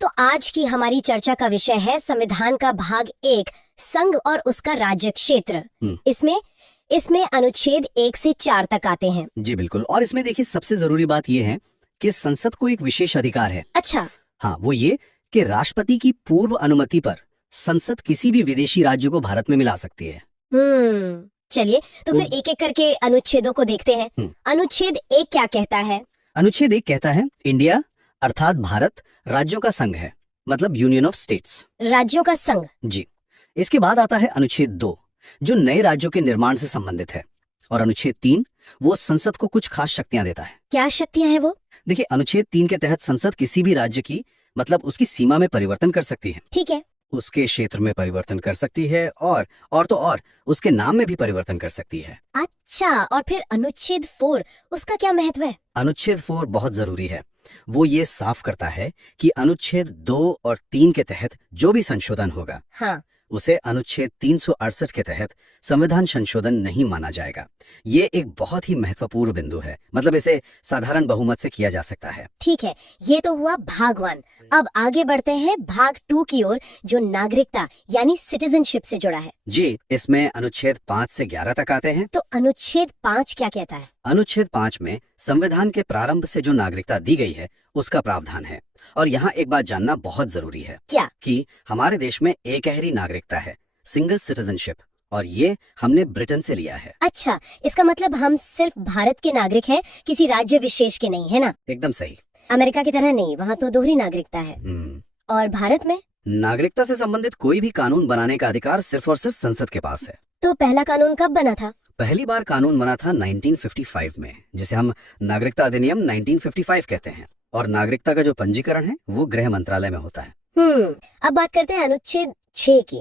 तो आज की हमारी चर्चा का विषय है संविधान का भाग 1, संघ और उसका राज्य क्षेत्र। इसमें अनुच्छेद 1 से 4 तक आते हैं। जी बिल्कुल। और इसमें देखिए सबसे जरूरी बात यह है कि संसद को एक विशेष अधिकार है। अच्छा। हाँ, वो ये कि राष्ट्रपति की पूर्व अनुमति पर संसद किसी भी विदेशी राज्य को भारत में मिला सकती है। चलिए तो फिर एक एक करके अनुच्छेदों को देखते हैं। अनुच्छेद 1 क्या कहता है? अनुच्छेद 1 कहता है इंडिया अर्थात भारत राज्यों का संघ है, मतलब यूनियन ऑफ स्टेट्स। राज्यों का संघ। जी। इसके बाद आता है अनुच्छेद 2 जो नए राज्यों के निर्माण से संबंधित है, और अनुच्छेद 3 वो संसद को कुछ खास शक्तियां देता है। क्या शक्तियां हैं वो? देखिए, अनुच्छेद 3 के तहत संसद किसी भी राज्य की मतलब उसकी सीमा में परिवर्तन कर सकती है। ठीक है। उसके क्षेत्र में परिवर्तन कर सकती है और उसके नाम में भी परिवर्तन कर सकती है। अच्छा, और फिर अनुच्छेद 4 उसका क्या महत्व है? अनुच्छेद 4 बहुत जरूरी है। वो ये साफ करता है कि अनुच्छेद 2 और 3 के तहत जो भी संशोधन होगा, हाँ, उसे अनुच्छेद 368 के तहत संविधान संशोधन नहीं माना जाएगा। ये एक बहुत ही महत्वपूर्ण बिंदु है, मतलब इसे साधारण बहुमत से किया जा सकता है। ठीक है, ये तो हुआ भाग 1। अब आगे बढ़ते हैं भाग 2 की ओर, जो नागरिकता यानी सिटीजनशिप से जुड़ा है। जी, इसमें अनुच्छेद 5 से 11 तक आते हैं। तो अनुच्छेद 5 क्या कहता है? अनुच्छेद 5 में संविधान के प्रारंभ से जो नागरिकता दी गई है उसका प्रावधान है। और यहाँ एक बात जानना बहुत जरूरी है। क्या? कि हमारे देश में एकहरी नागरिकता है, सिंगल सिटीजनशिप, और ये हमने ब्रिटेन से लिया है। अच्छा, इसका मतलब हम सिर्फ भारत के नागरिक हैं, किसी राज्य विशेष के नहीं, है ना? एकदम सही। अमेरिका की तरह नहीं, वहाँ तो दोहरी नागरिकता है। और भारत में नागरिकता से संबंधित कोई भी कानून बनाने का अधिकार सिर्फ और सिर्फ संसद के पास है। तो पहला कानून कब बना था? पहली बार कानून बना था 1955 में, जिसे हम नागरिकता अधिनियम 1955 कहते हैं। और नागरिकता का जो पंजीकरण है वो गृह मंत्रालय में होता है। अब बात करते हैं अनुच्छेद 6 की।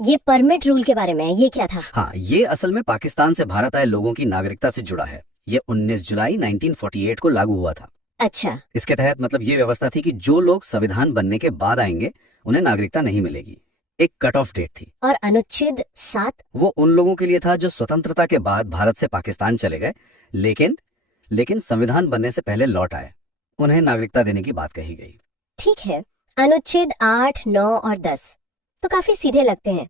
ये परमिट रूल के बारे में है, ये क्या था? हाँ, ये असल में पाकिस्तान से भारत आए लोगों की नागरिकता से जुड़ा है। ये 19 जुलाई 1948 को लागू हुआ था। अच्छा। इसके तहत मतलब ये व्यवस्था थी कि जो लोग संविधान बनने के बाद आएंगे उन्हें नागरिकता नहीं मिलेगी। एक कट ऑफ डेट थी। और अनुच्छेद 7? वो उन लोगों के लिए था जो स्वतंत्रता के बाद भारत से पाकिस्तान चले गए, लेकिन संविधान बनने से पहले लौट आए, उन्हें नागरिकता देने की बात कही गई। ठीक है। अनुच्छेद 8, 9 और 10 तो काफी सीधे लगते हैं।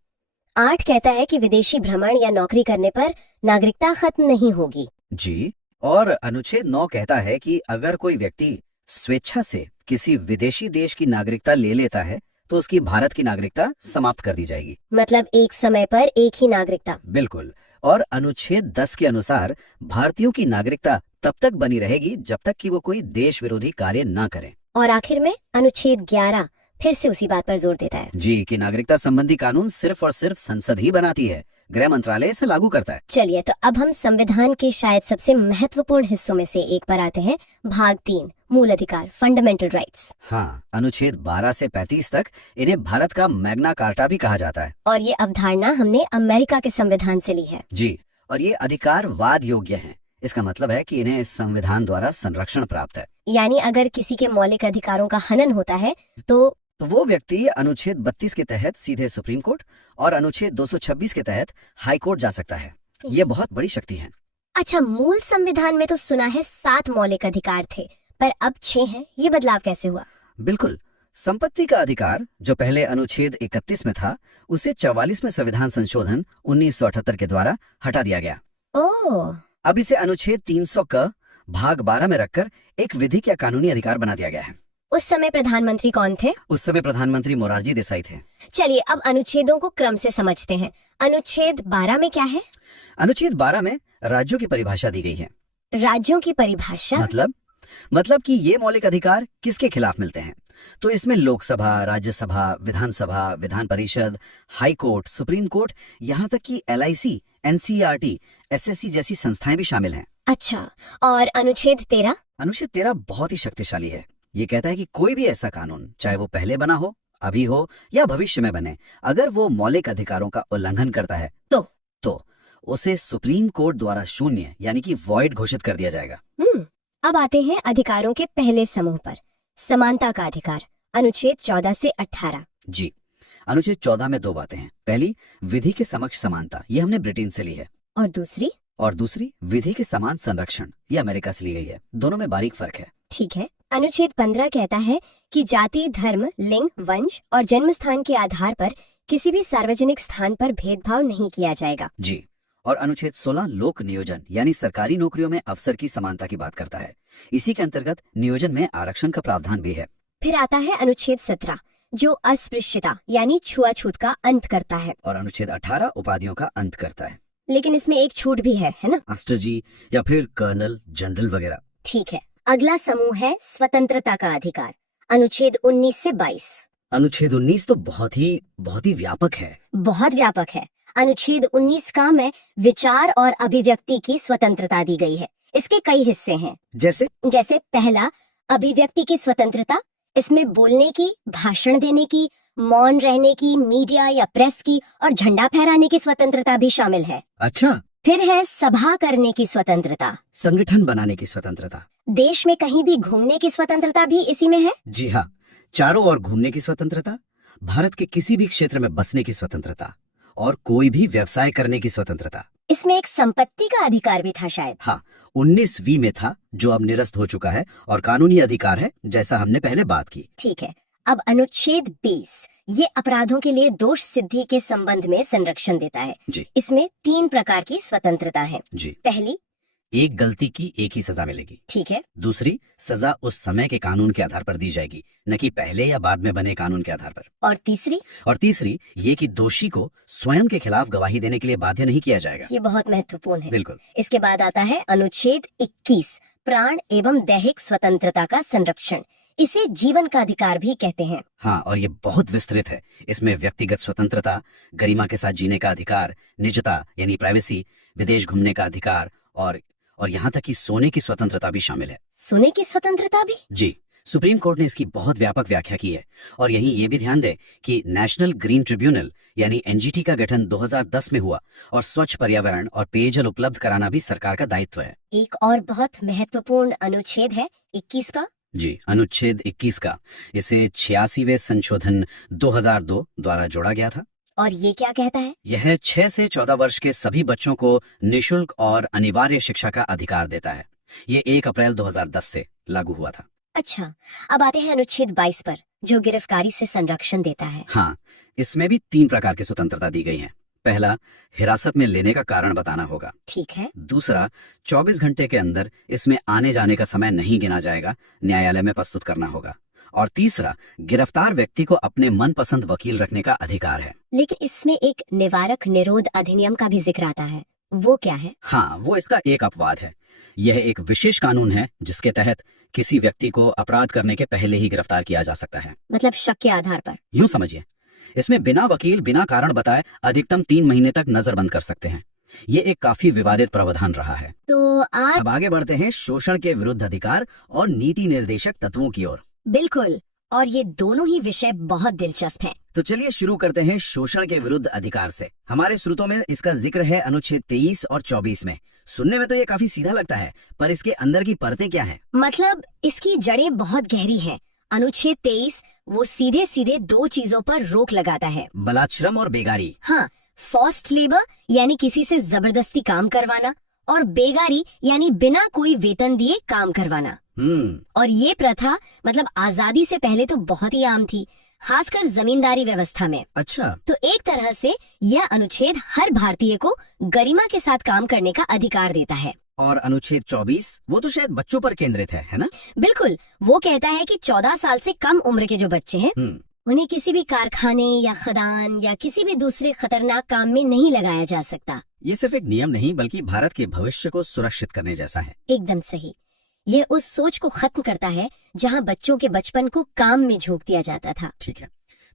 8 कहता है कि विदेशी भ्रमण या नौकरी करने पर नागरिकता खत्म नहीं होगी। जी। और अनुच्छेद 9 कहता है कि अगर कोई व्यक्ति स्वेच्छा से किसी विदेशी देश की नागरिकता ले लेता है तो उसकी भारत की नागरिकता समाप्त कर दी जाएगी। मतलब एक समय पर एक ही नागरिकता। बिल्कुल। और अनुच्छेद 10 के अनुसार भारतीयों की नागरिकता तब तक बनी रहेगी जब तक कि वो कोई देश विरोधी कार्य न करें। और आखिर में अनुच्छेद 11 फिर से उसी बात पर जोर देता है। जी, कि नागरिकता संबंधी कानून सिर्फ और सिर्फ संसद ही बनाती है, गृह मंत्रालय इसे लागू करता है। चलिए, तो अब हम संविधान के शायद सबसे महत्वपूर्ण हिस्सों में से एक पर आते हैं, भाग 3, मूल अधिकार, फंडामेंटल राइट्स। हाँ, अनुच्छेद 12 से 35 तक इन्हें भारत का मैग्ना कार्टा भी कहा जाता है। और ये अवधारणा हमने अमेरिका के संविधान से ली है। जी, और ये अधिकार वाद योग्य हैं। इसका मतलब है कि इन्हें संविधान द्वारा संरक्षण प्राप्त है। यानी अगर किसी के मौलिक अधिकारों का हनन होता है तो वो व्यक्ति अनुच्छेद 32 के तहत सीधे सुप्रीम कोर्ट और अनुच्छेद 226 के तहत हाई कोर्ट जा सकता है। ये बहुत बड़ी शक्ति है। अच्छा, मूल संविधान में तो सुना है 7 मौलिक अधिकार थे, पर अब 6 हैं। ये बदलाव कैसे हुआ? बिल्कुल। संपत्ति का अधिकार जो पहले अनुच्छेद 31 में था, उसे 44 में संविधान संशोधन 1978 के द्वारा हटा दिया गया। ओह। अब इसे अनुच्छेद 300 का भाग 12 में रखकर एक विधिक या कानूनी अधिकार बना दिया गया है। उस समय प्रधानमंत्री कौन थे? उस समय प्रधानमंत्री मोरारजी देसाई थे। चलिए अब अनुच्छेदों को क्रम से समझते हैं। अनुच्छेद 12 में क्या है? अनुच्छेद 12 में राज्यों की परिभाषा दी गई है। राज्यों की परिभाषा? मतलब कि ये मौलिक अधिकार किसके खिलाफ मिलते हैं। तो इसमें लोकसभा, राज्यसभा, विधानसभा, Vidhan Parishad, high court, supreme court, यहाँ तक कि LIC, NCERT, SSC जैसी संस्थाएं भी शामिल हैं। अच्छा, और अनुच्छेद 13? अनुच्छेद 13 बहुत ही शक्तिशाली है। ये कहता है कि कोई भी ऐसा कानून, चाहे वो पहले बना हो, अभी हो या भविष्य में बने, अगर वो मौलिक अधिकारों का उल्लंघन करता है तो उसे सुप्रीम कोर्ट द्वारा शून्य यानी कि वॉइड घोषित कर दिया जाएगा। अब आते हैं अधिकारों के पहले समूह पर, समानता का अधिकार, अनुच्छेद 14 से 18। जी, अनुच्छेद 14 में 2 बातें हैं। पहली, विधि के समक्ष समानता, ये हमने ब्रिटेन से ली है। और दूसरी विधि के समान संरक्षण, ये अमेरिका से ली गई है। दोनों में बारीक फर्क है। ठीक है। अनुच्छेद 15 कहता है कि जाति, धर्म, लिंग, वंश और जन्म स्थान के आधार पर किसी भी सार्वजनिक स्थान पर भेदभाव नहीं किया जाएगा। जी। और अनुच्छेद 16 लोक नियोजन यानी सरकारी नौकरियों में अवसर की समानता की बात करता है। इसी के अंतर्गत नियोजन में आरक्षण का प्रावधान भी है। फिर आता है अनुच्छेद 17 जो अस्पृश्यता यानी छुआछूत का अंत करता है। और अनुच्छेद 18 उपाधियों का अंत करता है। लेकिन इसमें एक छूट भी है ना? मास्टर जी या फिर कर्नल, जनरल वगैरह। ठीक है। अगला समूह है स्वतंत्रता का अधिकार, अनुच्छेद 19 से 22। अनुच्छेद 19 तो बहुत ही व्यापक है। बहुत व्यापक है। अनुच्छेद 19 का में विचार और अभिव्यक्ति की स्वतंत्रता दी गई है। इसके कई हिस्से हैं। जैसे पहला, अभिव्यक्ति की स्वतंत्रता। इसमें बोलने की, भाषण देने की, मौन रहने की, मीडिया या प्रेस की और झंडा फहराने की स्वतंत्रता भी शामिल है। अच्छा। फिर है सभा करने की स्वतंत्रता, संगठन बनाने की स्वतंत्रता, देश में कहीं भी घूमने की स्वतंत्रता भी इसी में है। जी हाँ, चारों ओर घूमने की स्वतंत्रता, भारत के किसी भी क्षेत्र में बसने की स्वतंत्रता और कोई भी व्यवसाय करने की स्वतंत्रता। इसमें एक संपत्ति का अधिकार भी था शायद। हाँ, 19V में था जो अब निरस्त हो चुका है और कानूनी अधिकार है जैसा हमने पहले बात की। ठीक है। अब अनुच्छेद 20 ये अपराधों के लिए दोष सिद्धि के संबंध में संरक्षण देता है। जी। इसमें 3 प्रकार की स्वतंत्रता है। जी। पहली, एक गलती की एक ही सजा मिलेगी। ठीक है। दूसरी, सजा उस समय के कानून के आधार पर दी जाएगी, न कि पहले या बाद में बने कानून के आधार पर। और तीसरी ये कि दोषी को स्वयं के खिलाफ गवाही देने के लिए बाध्य नहीं किया जाएगा। ये बहुत महत्वपूर्ण है। बिल्कुल। इसके बाद आता है अनुच्छेद 21 प्राण एवं दैहिक स्वतंत्रता का संरक्षण। इसे जीवन का अधिकार भी कहते हैं। हाँ, और ये बहुत विस्तृत है। इसमें व्यक्तिगत स्वतंत्रता, गरिमा के साथ जीने का अधिकार, निजता यानी प्राइवेसी, विदेश घूमने का अधिकार और यहाँ तक कि सोने की स्वतंत्रता भी शामिल है। सोने की स्वतंत्रता भी? जी। सुप्रीम कोर्ट ने इसकी बहुत व्यापक व्याख्या की है। और यहीं ये भी ध्यान दे कि नेशनल ग्रीन ट्रिब्यूनल यानी NGT का गठन 2010 में हुआ और स्वच्छ पर्यावरण और पेयजल उपलब्ध कराना भी सरकार का दायित्व है। एक और बहुत महत्वपूर्ण अनुच्छेद है 21 का। जी, अनुच्छेद 21 का। इसे 86वें संशोधन 2002 द्वारा जोड़ा गया था। और ये क्या कहता है? यह 6 से 14 वर्ष के सभी बच्चों को निःशुल्क और अनिवार्य शिक्षा का अधिकार देता है। ये 1 अप्रैल 2010 से लागू हुआ था। अच्छा, अब आते हैं अनुच्छेद 22 पर जो गिरफ्तारी से संरक्षण देता है। हाँ, इसमें भी 3 प्रकार की स्वतंत्रता दी गई है। पहला, हिरासत में लेने का कारण बताना होगा। ठीक है। दूसरा, 24 घंटे के अंदर इसमें आने जाने का समय नहीं गिना जाएगा, न्यायालय में प्रस्तुत करना होगा। और तीसरा, गिरफ्तार व्यक्ति को अपने मनपसंद वकील रखने का अधिकार है। लेकिन इसमें एक निवारक निरोध अधिनियम का भी जिक्र आता है, वो क्या है? हाँ, वो इसका एक अपवाद है। यह एक विशेष कानून है जिसके तहत किसी व्यक्ति को अपराध करने के पहले ही गिरफ्तार किया जा सकता है। मतलब शक के आधार पर? यूं समझिए, इसमें बिना वकील बिना कारण बताए अधिकतम 3 महीने तक नजरबंद कर सकते हैं। ये एक काफी विवादित प्रावधान रहा है। तो अब आगे बढ़ते हैं शोषण के विरुद्ध अधिकार और नीति निर्देशक तत्वों की ओर। बिल्कुल, और ये दोनों ही विषय बहुत दिलचस्प हैं। तो चलिए शुरू करते हैं शोषण के विरुद्ध अधिकार से। हमारे स्रोतों में इसका जिक्र है अनुच्छेद 23 और 24 में। सुनने में तो ये काफी सीधा लगता है, पर इसके अंदर की परतें क्या हैं? मतलब इसकी जड़ें बहुत गहरी हैं। अनुच्छेद 23 वो सीधे सीधे 2 चीजों पर रोक लगाता है, बलात्श्रम और बेगारी। हाँ, फोर्स्ड लेबर यानी किसी से जबरदस्ती काम करवाना, और बेगारी यानी बिना कोई वेतन दिए काम करवाना। और ये प्रथा मतलब आजादी से पहले तो बहुत ही आम थी, खासकर जमींदारी व्यवस्था में। अच्छा। तो एक तरह से यह अनुच्छेद हर भारतीय को गरिमा के साथ काम करने का अधिकार देता है। और अनुच्छेद 24 वो तो शायद बच्चों पर केंद्रित है ना? बिल्कुल, वो कहता है कि 14 साल से कम उम्र के जो बच्चे हैं उन्हें किसी भी कारखाने या खदान या किसी भी दूसरे खतरनाक काम में नहीं लगाया जा सकता। ये सिर्फ एक नियम नहीं बल्कि भारत के भविष्य को सुरक्षित करने जैसा है। एकदम सही। ये उस सोच को खत्म करता है जहाँ बच्चों के बचपन को काम में झोंक दिया जाता था। ठीक है,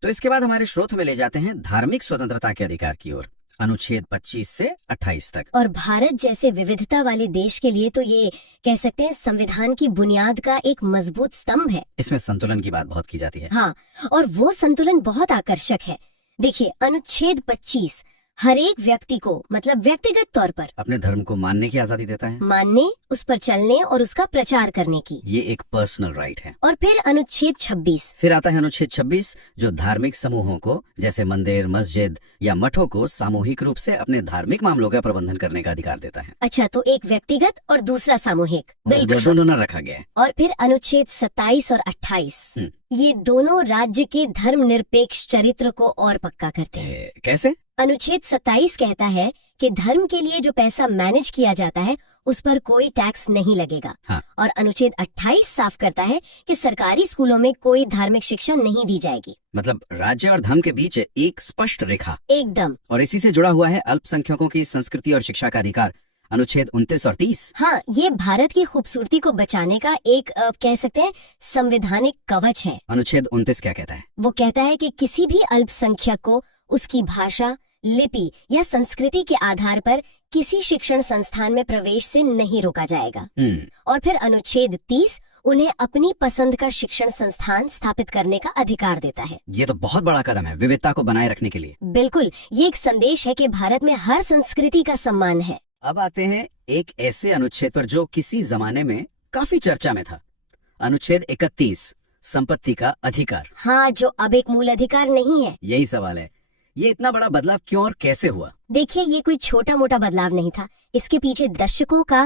तो इसके बाद हमारे स्रोत में ले जाते हैं धार्मिक स्वतंत्रता के अधिकार की ओर, अनुच्छेद 25 से 28 तक। और भारत जैसे विविधता वाले देश के लिए तो ये कह सकते हैं संविधान की बुनियाद का एक मजबूत स्तंभ है। इसमें संतुलन की बात बहुत की जाती है। हाँ, और वो संतुलन बहुत आकर्षक है। देखिए, अनुच्छेद 25 हर एक व्यक्ति को मतलब व्यक्तिगत तौर पर अपने धर्म को मानने की आजादी देता है। मानने, उस पर चलने और उसका प्रचार करने की। ये एक पर्सनल राइट है। और फिर अनुच्छेद 26। फिर आता है अनुच्छेद 26, जो धार्मिक समूहों को जैसे मंदिर, मस्जिद या मठों को सामूहिक रूप से अपने धार्मिक मामलों का प्रबंधन करने का अधिकार देता है। अच्छा, तो एक व्यक्तिगत और दूसरा सामूहिक, दोनों न रखा गया है। और फिर अनुच्छेद 27 और 28, ये दोनों राज्य के धर्मनिरपेक्ष चरित्र को और पक्का करते हैं। कैसे? अनुच्छेद 27 कहता है कि धर्म के लिए जो पैसा मैनेज किया जाता है उस पर कोई टैक्स नहीं लगेगा। हाँ। और अनुच्छेद 28 साफ करता है कि सरकारी स्कूलों में कोई धार्मिक शिक्षा नहीं दी जाएगी। मतलब राज्य और धर्म के बीच एक स्पष्ट रेखा। एकदम। और इसी से जुड़ा हुआ है अल्पसंख्यकों की संस्कृति और शिक्षा का अधिकार, अनुच्छेद 29 और 30। हाँ, ये भारत की खूबसूरती को बचाने का एक कह सकते हैं संवैधानिक कवच है। अनुच्छेद 29 क्या कहता है? वो कहता है कि किसी भी अल्पसंख्यक को उसकी भाषा, लिपि या संस्कृति के आधार पर किसी शिक्षण संस्थान में प्रवेश से नहीं रोका जाएगा। और फिर अनुच्छेद 30 उन्हें अपनी पसंद का शिक्षण संस्थान स्थापित करने का अधिकार देता है। ये तो बहुत बड़ा कदम है विविधता को बनाए रखने के लिए। बिल्कुल, ये एक संदेश है कि भारत में हर संस्कृति का सम्मान है। अब आते हैं एक ऐसे अनुच्छेद पर जो किसी जमाने में काफी चर्चा में था, अनुच्छेद 31, संपत्ति का अधिकार। हाँ, जो अब एक मूल अधिकार नहीं है। यही सवाल है, ये इतना बड़ा बदलाव क्यों और कैसे हुआ? देखिए, ये कोई छोटा मोटा बदलाव नहीं था। इसके पीछे दशकों का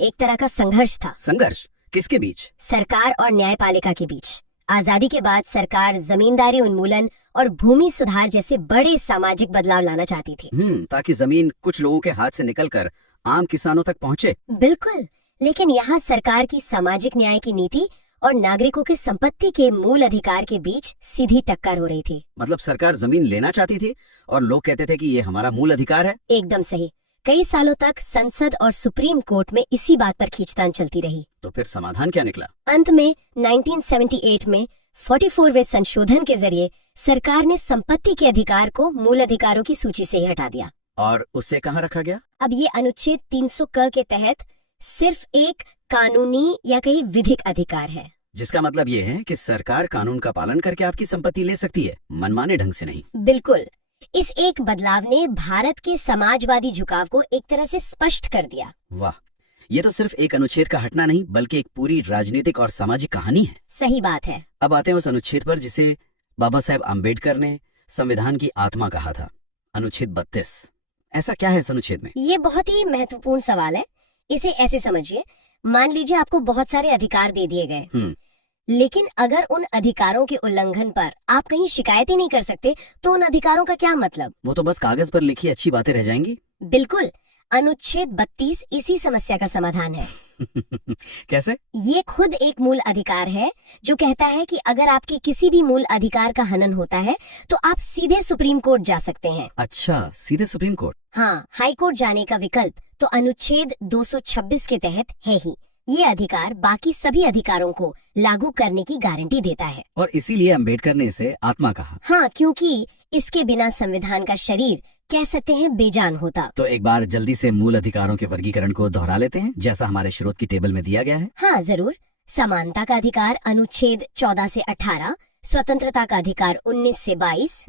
एक तरह का संघर्ष था। संघर्ष किसके बीच? सरकार और न्यायपालिका के बीच। आजादी के बाद सरकार जमींदारी उन्मूलन और भूमि सुधार जैसे बड़े सामाजिक बदलाव लाना चाहती थी। ताकि जमीन कुछ लोगों के हाथ से निकलकर आम किसानों तक पहुंचे। बिल्कुल, लेकिन यहाँ सरकार की सामाजिक न्याय की नीति और नागरिकों के संपत्ति के मूल अधिकार के बीच सीधी टक्कर हो रही थी। मतलब सरकार जमीन लेना चाहती थी और लोग कहते थे कि ये हमारा मूल अधिकार है। एकदम सही। कई सालों तक संसद और सुप्रीम कोर्ट में इसी बात पर खींचतान चलती रही। तो फिर समाधान क्या निकला? अंत में 1978 में 44वें संशोधन के जरिए सरकार ने संपत्ति के अधिकार को मूल अधिकारों की सूची से ही हटा दिया। और उसे कहाँ रखा गया? अब ये अनुच्छेद 300 क के तहत सिर्फ एक कानूनी या कहीं विधिक अधिकार है। जिसका मतलब ये है कि सरकार कानून का पालन करके आपकी संपत्ति ले सकती है, मनमाने ढंग से नहीं। बिल्कुल। इस एक बदलाव ने भारत के समाजवादी झुकाव को एक तरह से स्पष्ट कर दिया। वाह, ये तो सिर्फ एक अनुच्छेद का हटना नहीं बल्कि एक पूरी राजनीतिक और सामाजिक कहानी है। सही बात है। अब आते हैं उस अनुच्छेद पर जिसे बाबा साहेब आम्बेडकर ने संविधान की आत्मा कहा था, अनुच्छेद 32। ऐसा क्या है इस अनुच्छेद में? ये बहुत ही महत्वपूर्ण सवाल है। इसे ऐसे समझिए, मान लीजिए आपको बहुत सारे अधिकार दे दिए गए, लेकिन अगर उन अधिकारों के उल्लंघन पर आप कहीं शिकायत ही नहीं कर सकते तो उन अधिकारों का क्या मतलब? वो तो बस कागज पर लिखी अच्छी बातें रह जाएंगी। बिल्कुल, अनुच्छेद 32 इसी समस्या का समाधान है। कैसे? ये खुद एक मूल अधिकार है जो कहता है कि अगर आपके किसी भी मूल अधिकार का हनन होता है तो आप सीधे सुप्रीम कोर्ट जा सकते हैं। अच्छा, सीधे सुप्रीम कोर्ट? हाँ, हाई कोर्ट जाने का विकल्प तो अनुच्छेद 226 के तहत है ही। ये अधिकार बाकी सभी अधिकारों को लागू करने की गारंटी देता है। और इसीलिए अम्बेडकर ने इसे आत्मा कहा। हाँ, क्योंकि इसके बिना संविधान का शरीर कह सकते हैं बेजान होता। तो एक बार जल्दी से मूल अधिकारों के वर्गीकरण को दोहरा लेते हैं जैसा हमारे स्रोत की टेबल में दिया गया है। हाँ जरूर। समानता का अधिकार अनुच्छेद 14 से 18, स्वतंत्रता का अधिकार 19 से 22,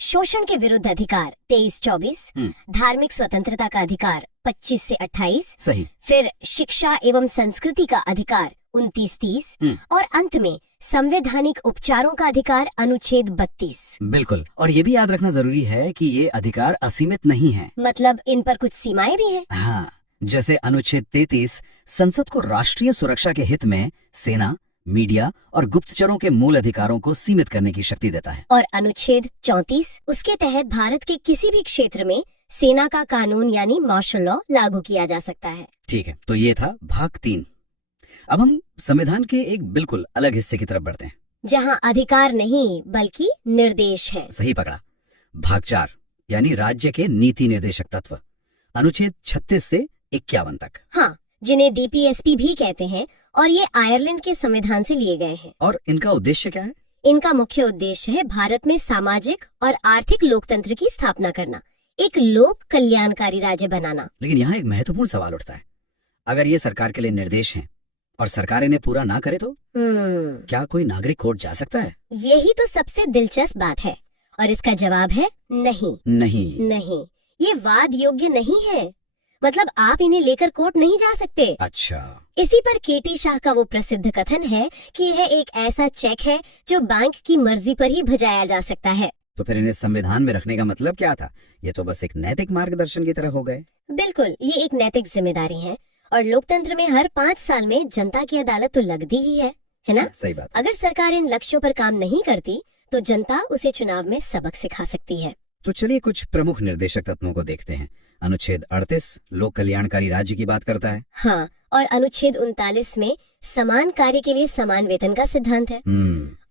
शोषण के विरुद्ध अधिकार 23-24, धार्मिक स्वतंत्रता का अधिकार 25 से 28, सही। फिर शिक्षा एवं संस्कृति का अधिकार 29-30 और अंत में संवैधानिक उपचारों का अधिकार अनुच्छेद 32। बिल्कुल, और ये भी याद रखना जरूरी है कि ये अधिकार असीमित नहीं है। मतलब इन पर कुछ सीमाएं भी हैं। हाँ, जैसे अनुच्छेद 33 संसद को राष्ट्रीय सुरक्षा के हित में सेना, मीडिया और गुप्तचरों के मूल अधिकारों को सीमित करने की शक्ति देता है। और अनुच्छेद 34 उसके तहत भारत के किसी भी क्षेत्र में सेना का कानून यानी मार्शल लॉ लागू किया जा सकता है। ठीक है, तो ये था भाग 3। अब हम संविधान के एक बिल्कुल अलग हिस्से की तरफ बढ़ते हैं जहां अधिकार नहीं बल्कि निर्देश है। सही पकड़ा। भाग 4 यानी राज्य के नीति निर्देशक तत्व, अनुच्छेद 36 से 51 तक। हाँ, जिन्हें डीपीएसपी भी कहते हैं और ये आयरलैंड के संविधान से लिए गए हैं। और इनका उद्देश्य क्या है? इनका मुख्य उद्देश्य है भारत में सामाजिक और आर्थिक लोकतंत्र की स्थापना करना, एक लोक कल्याणकारी राज्य बनाना। लेकिन यहाँ एक महत्वपूर्ण सवाल उठता है, अगर ये सरकार के लिए निर्देश हैं और सरकार इन्हें पूरा ना करे तो क्या कोई नागरिक कोर्ट जा सकता है? यही तो सबसे दिलचस्प बात है और इसका जवाब है नहीं। नहीं। नहीं, ये वाद योग्य नहीं है। मतलब आप इन्हें लेकर कोर्ट नहीं जा सकते। अच्छा। इसी पर केटी शाह का वो प्रसिद्ध कथन है कि यह एक ऐसा चेक है जो बैंक की मर्जी पर ही भिजवाया जा सकता है। तो फिर इन्हें संविधान में रखने का मतलब क्या था? ये तो बस एक नैतिक मार्गदर्शन की तरह हो गए। बिल्कुल, ये एक नैतिक जिम्मेदारी है और लोकतंत्र में हर 5 साल में जनता की अदालत तो लगती ही है ना? सही बात। अगर सरकार इन लक्ष्यों पर काम नहीं करती तो जनता उसे चुनाव में सबक सिखा सकती है। तो चलिए कुछ प्रमुख निर्देशक तत्वों को देखते हैं। अनुच्छेद 38 लोक कल्याणकारी राज्य की बात करता है। हाँ, और अनुच्छेद 39 में समान कार्य के लिए समान वेतन का सिद्धांत है।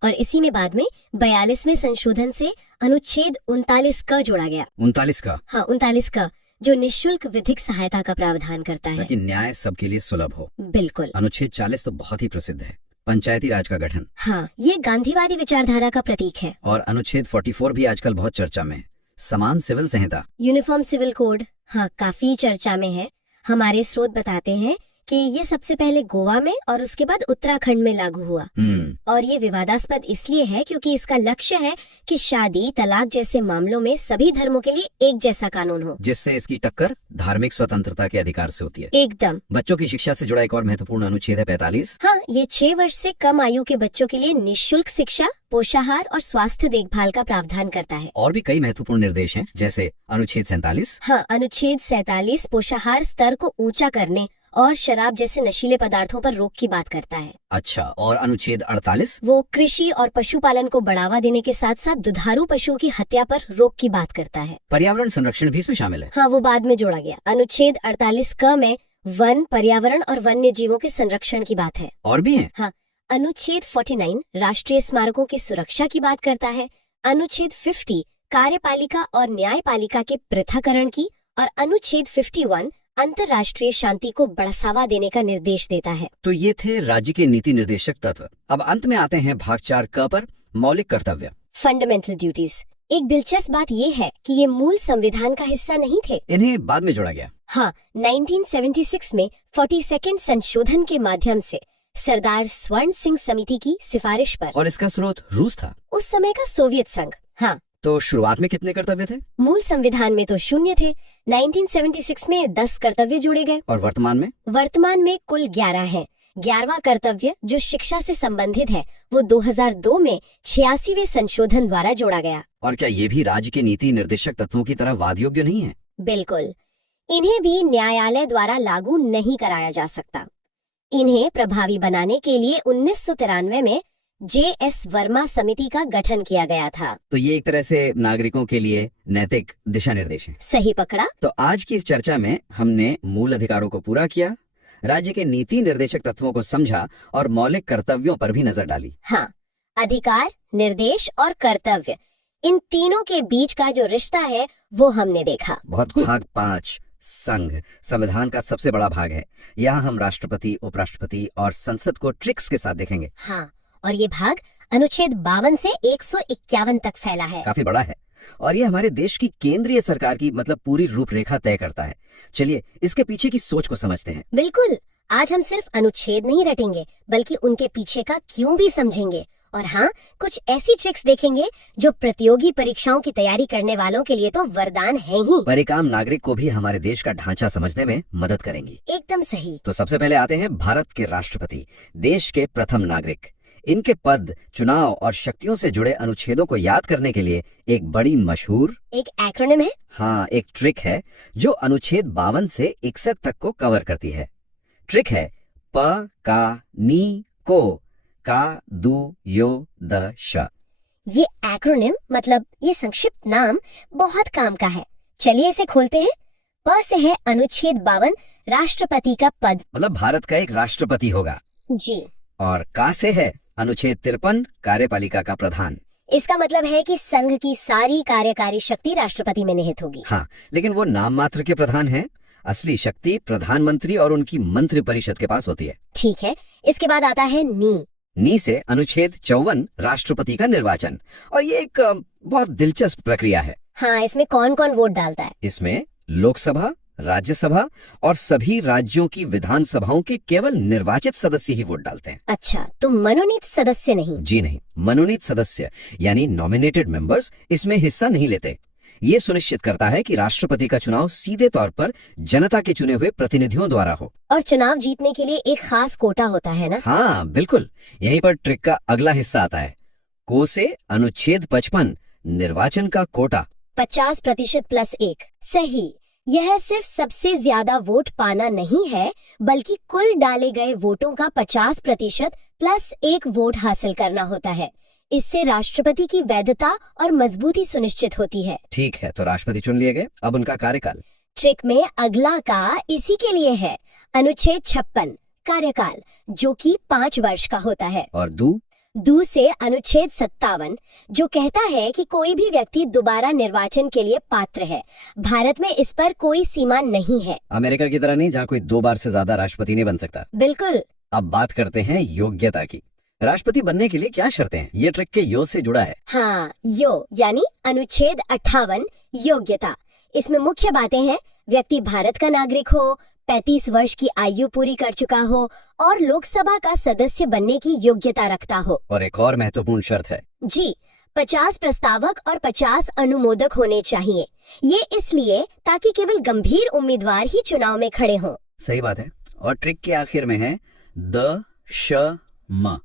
और इसी में बाद में 42वें संशोधन से अनुच्छेद 39 क जोड़ा गया। 39 का? हाँ, 39 क, जो निःशुल्क विधिक सहायता का प्रावधान करता है ताकि न्याय सबके लिए सुलभ हो। बिल्कुल। अनुच्छेद 40 तो बहुत ही प्रसिद्ध है, पंचायती राज का गठन। हाँ, ये गांधीवादी विचारधारा का प्रतीक है। और अनुच्छेद 44 भी आजकल बहुत चर्चा में है, समान सिविल संहिता। यूनिफॉर्म सिविल कोड, हाँ, काफी चर्चा में है। हमारे स्रोत बताते हैं कि ये सबसे पहले गोवा में और उसके बाद उत्तराखंड में लागू हुआ। और ये विवादास्पद इसलिए है क्योंकि इसका लक्ष्य है कि शादी, तलाक जैसे मामलों में सभी धर्मों के लिए एक जैसा कानून हो, जिससे इसकी टक्कर धार्मिक स्वतंत्रता के अधिकार से होती है। एकदम। बच्चों की शिक्षा से जुड़ा एक और महत्वपूर्ण अनुच्छेद है 45। हाँ, ये 6 वर्ष से कम आयु के बच्चों के लिए निःशुल्क शिक्षा, पोषाहार और स्वास्थ्य देखभाल का प्रावधान करता है। और भी कई महत्वपूर्ण निर्देश हैं, जैसे अनुच्छेद 47। हाँ, अनुच्छेद 47 पोषाहार स्तर को ऊंचा करने और शराब जैसे नशीले पदार्थों पर रोक की बात करता है। अच्छा, और अनुच्छेद 48? वो कृषि और पशुपालन को बढ़ावा देने के साथ साथ दुधारू पशुओं की हत्या पर रोक की बात करता है। पर्यावरण संरक्षण भी इसमें शामिल है। हाँ, वो बाद में जोड़ा गया। अनुच्छेद 48 क में वन, पर्यावरण और वन्य जीवों के संरक्षण की बात है। और भी है? हाँ, अनुच्छेद 49 राष्ट्रीय स्मारकों की सुरक्षा की बात करता है। अनुच्छेद 50 कार्यपालिका और न्यायपालिका के पृथक्करण की, और अनुच्छेद 51 अंतर्राष्ट्रीय शांति को बढ़ावा देने का निर्देश देता है। तो ये थे राज्य के नीति निर्देशक तत्व। अब अंत में आते हैं भाग 4 क पर, मौलिक कर्तव्य, फंडामेंटल ड्यूटीज। एक दिलचस्प बात ये है कि ये मूल संविधान का हिस्सा नहीं थे। इन्हें बाद में जोड़ा गया। हाँ, 1976 में 42वें संशोधन के माध्यम से सरदार स्वर्ण सिंह समिति की सिफारिश पर। और इसका स्रोत रूस था, उस समय का सोवियत संघ। हाँ, तो शुरुआत में कितने कर्तव्य थे? मूल संविधान में तो 0 थे। 1976 में 10 कर्तव्य जोड़े गए। और वर्तमान में? वर्तमान में कुल 11 हैं। 11वां कर्तव्य जो शिक्षा से संबंधित है वो 2002 में 86वें संशोधन द्वारा जोड़ा गया। और क्या ये भी राज्य के नीति निर्देशक तत्वों की तरह वाद योग्य नहीं है? बिल्कुल, इन्हें भी न्यायालय द्वारा लागू नहीं कराया जा सकता। इन्हें प्रभावी बनाने के लिए 1993 में JS वर्मा समिति का गठन किया गया था। तो ये एक तरह से नागरिकों के लिए नैतिक दिशा निर्देश है। सही पकड़ा। तो आज की इस चर्चा में हमने मूल अधिकारों को पूरा किया, राज्य के नीति निर्देशक तत्वों को समझा और मौलिक कर्तव्यों पर भी नजर डाली। हाँ, अधिकार, निर्देश और कर्तव्य, इन तीनों के बीच का जो रिश्ता है वो हमने देखा। बहुत। भाग 5 संघ संविधान का सबसे बड़ा भाग है। यहाँ हम राष्ट्रपति, उपराष्ट्रपति और संसद को ट्रिक्स के साथ देखेंगे। हाँ, और ये भाग अनुच्छेद 52 से 151 तक फैला है। काफी बड़ा है और ये हमारे देश की केंद्रीय सरकार की मतलब पूरी रूपरेखा तय करता है। चलिए इसके पीछे की सोच को समझते हैं। बिल्कुल, आज हम सिर्फ अनुच्छेद नहीं रटेंगे बल्कि उनके पीछे का क्यों भी समझेंगे। और हाँ, कुछ ऐसी ट्रिक्स देखेंगे जो प्रतियोगी परीक्षाओं की तैयारी करने वालों के लिए तो वरदान है ही, पर एक आम नागरिक को भी हमारे देश का ढांचा समझने में मदद करेंगी। एकदम सही। तो सबसे पहले आते हैं भारत के राष्ट्रपति, देश के प्रथम नागरिक। इनके पद, चुनाव और शक्तियों से जुड़े अनुच्छेदों को याद करने के लिए एक बड़ी मशहूर एक एक्रोनिम है। हाँ, एक ट्रिक है जो अनुच्छेद 52 से 61 तक को कवर करती है। ट्रिक है प का नी को का दू यो द श। ये एक्रोनिम मतलब ये संक्षिप्त नाम बहुत काम का है। चलिए इसे खोलते हैं। प से है अनुच्छेद 52 राष्ट्रपति का पद, मतलब भारत का एक राष्ट्रपति होगा जी। और का से है अनुच्छेद 53 कार्यपालिका का प्रधान। इसका मतलब है कि संघ की सारी कार्यकारी शक्ति राष्ट्रपति में निहित होगी। हाँ, लेकिन वो नाम मात्र के प्रधान हैं। असली शक्ति प्रधानमंत्री और उनकी मंत्री परिषद के पास होती है। ठीक है, इसके बाद आता है नी से अनुच्छेद 54 राष्ट्रपति का निर्वाचन। और ये एक बहुत दिलचस्प प्रक्रिया है। हाँ, इसमें कौन कौन वोट डालता है? इसमें लोकसभा, राज्यसभा और सभी राज्यों की विधानसभाओं के केवल निर्वाचित सदस्य ही वोट डालते हैं। अच्छा, तो मनोनीत सदस्य नहीं? जी नहीं, मनोनीत सदस्य यानी नॉमिनेटेड मेंबर्स इसमें हिस्सा नहीं लेते। ये सुनिश्चित करता है कि राष्ट्रपति का चुनाव सीधे तौर पर जनता के चुने हुए प्रतिनिधियों द्वारा हो। और चुनाव जीतने के लिए एक खास कोटा होता है ना? हाँ बिल्कुल, यहीं पर ट्रिक का अगला हिस्सा आता है। को से अनुच्छेद 55 निर्वाचन का कोटा। 50% प्लस 1। सही। यह सिर्फ सबसे ज्यादा वोट पाना नहीं है, बल्कि कुल डाले गए वोटों का 50% प्लस 1 वोट हासिल करना होता है। इससे राष्ट्रपति की वैधता और मजबूती सुनिश्चित होती है। ठीक है, तो राष्ट्रपति चुन लिए गए, अब उनका कार्यकाल। ट्रिक में अगला का इसी के लिए है। अनुच्छेद 56 कार्यकाल, जो कि 5 वर्ष का होता है। और दू से अनुच्छेद 57 जो कहता है कि कोई भी व्यक्ति दोबारा निर्वाचन के लिए पात्र है। भारत में इस पर कोई सीमा नहीं है। अमेरिका की तरह नहीं, जहाँ कोई 2 बार से ज्यादा राष्ट्रपति नहीं बन सकता। बिल्कुल। अब बात करते हैं योग्यता की। राष्ट्रपति बनने के लिए क्या शर्तें हैं? ये ट्रिक के यो से जुड़ा है। हाँ, यो यानी अनुच्छेद 58 योग्यता। इसमें मुख्य बातें हैं, व्यक्ति भारत का नागरिक हो, 35 वर्ष की आयु पूरी कर चुका हो और लोकसभा का सदस्य बनने की योग्यता रखता हो। और एक और महत्वपूर्ण शर्त है जी, 50 प्रस्तावक और 50 अनुमोदक होने चाहिए। ये इसलिए ताकि केवल गंभीर उम्मीदवार ही चुनाव में खड़े हों। सही बात है। और ट्रिक के आखिर में है द, श, म।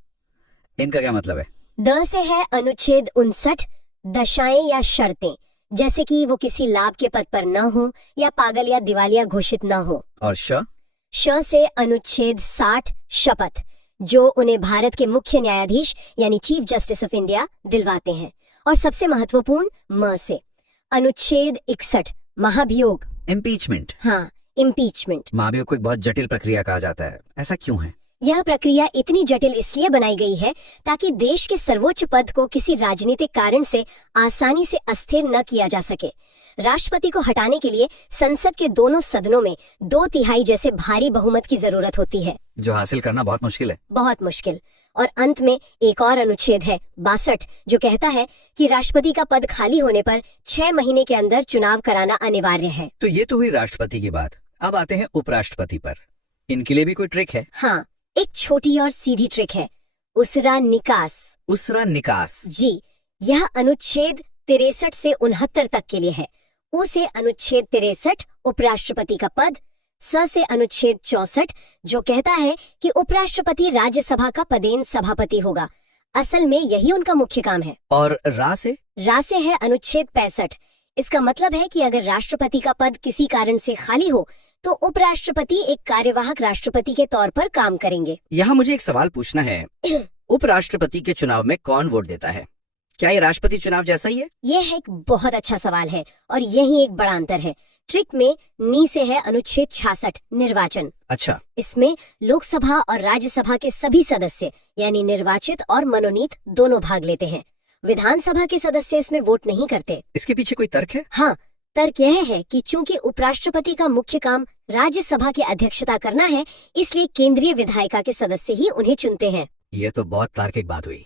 इनका क्या मतलब है? द से है अनुच्छेद 59 दशाएं या शर्तें, जैसे कि वो किसी लाभ के पद पर न हो या पागल या दिवालिया घोषित न हो। और श से अनुच्छेद 60 शपथ, जो उन्हें भारत के मुख्य न्यायाधीश यानी चीफ जस्टिस ऑफ इंडिया दिलवाते हैं। और सबसे महत्वपूर्ण म से अनुच्छेद 61 महाभियोग, इम्पीचमेंट। हाँ, इम्पीचमेंट। महाभियोग को एक बहुत जटिल प्रक्रिया कहा जाता है, ऐसा क्यों है? यह प्रक्रिया इतनी जटिल इसलिए बनाई गई है ताकि देश के सर्वोच्च पद को किसी राजनीतिक कारण से आसानी से अस्थिर न किया जा सके। राष्ट्रपति को हटाने के लिए संसद के दोनों सदनों में 2/3 जैसे भारी बहुमत की जरूरत होती है, जो हासिल करना बहुत मुश्किल है। बहुत मुश्किल। और अंत में एक और अनुच्छेद है 62 जो कहता है कि राष्ट्रपति का पद खाली होने पर 6 महीने के अंदर चुनाव कराना अनिवार्य है। तो ये तो हुई राष्ट्रपति की बात। अब आते हैं उपराष्ट्रपति पर। इनके लिए भी कोई ट्रिक है? हाँ, एक छोटी और सीधी ट्रिक है, उसरा निकास। उसरा निकास। जी, यह अनुच्छेद 63 से 69 तक के लिए है। उ से अनुच्छेद 63 उपराष्ट्रपति का पद, स से अनुच्छेद 64 जो कहता है कि उपराष्ट्रपति राज्यसभा का पदेन सभापति होगा। असल में यही उनका मुख्य काम है। और रा से है अनुच्छेद 65। इसका मतलब है कि अगर राष्ट्रपति का पद किसी कारण से खाली हो तो उपराष्ट्रपति एक कार्यवाहक राष्ट्रपति के तौर पर काम करेंगे। यहाँ मुझे एक सवाल पूछना है। उपराष्ट्रपति के चुनाव में कौन वोट देता है? क्या ये राष्ट्रपति चुनाव जैसा ही है? यह एक बहुत अच्छा सवाल है और यही एक बड़ा अंतर है। ट्रिक में नी से है अनुच्छेद 66 निर्वाचन। अच्छा। इसमें लोकसभा और राज्यसभा के सभी सदस्य यानी निर्वाचित और मनोनीत दोनों भाग लेते हैं। विधानसभा के सदस्य इसमें वोट नहीं करते। इसके पीछे कोई तर्क है? हाँ, तर्क यह है कि चूंकि उपराष्ट्रपति का मुख्य काम राज्यसभा की अध्यक्षता करना है, इसलिए केंद्रीय विधायिका के सदस्य ही उन्हें चुनते हैं। ये तो बहुत तार्किक बात हुई।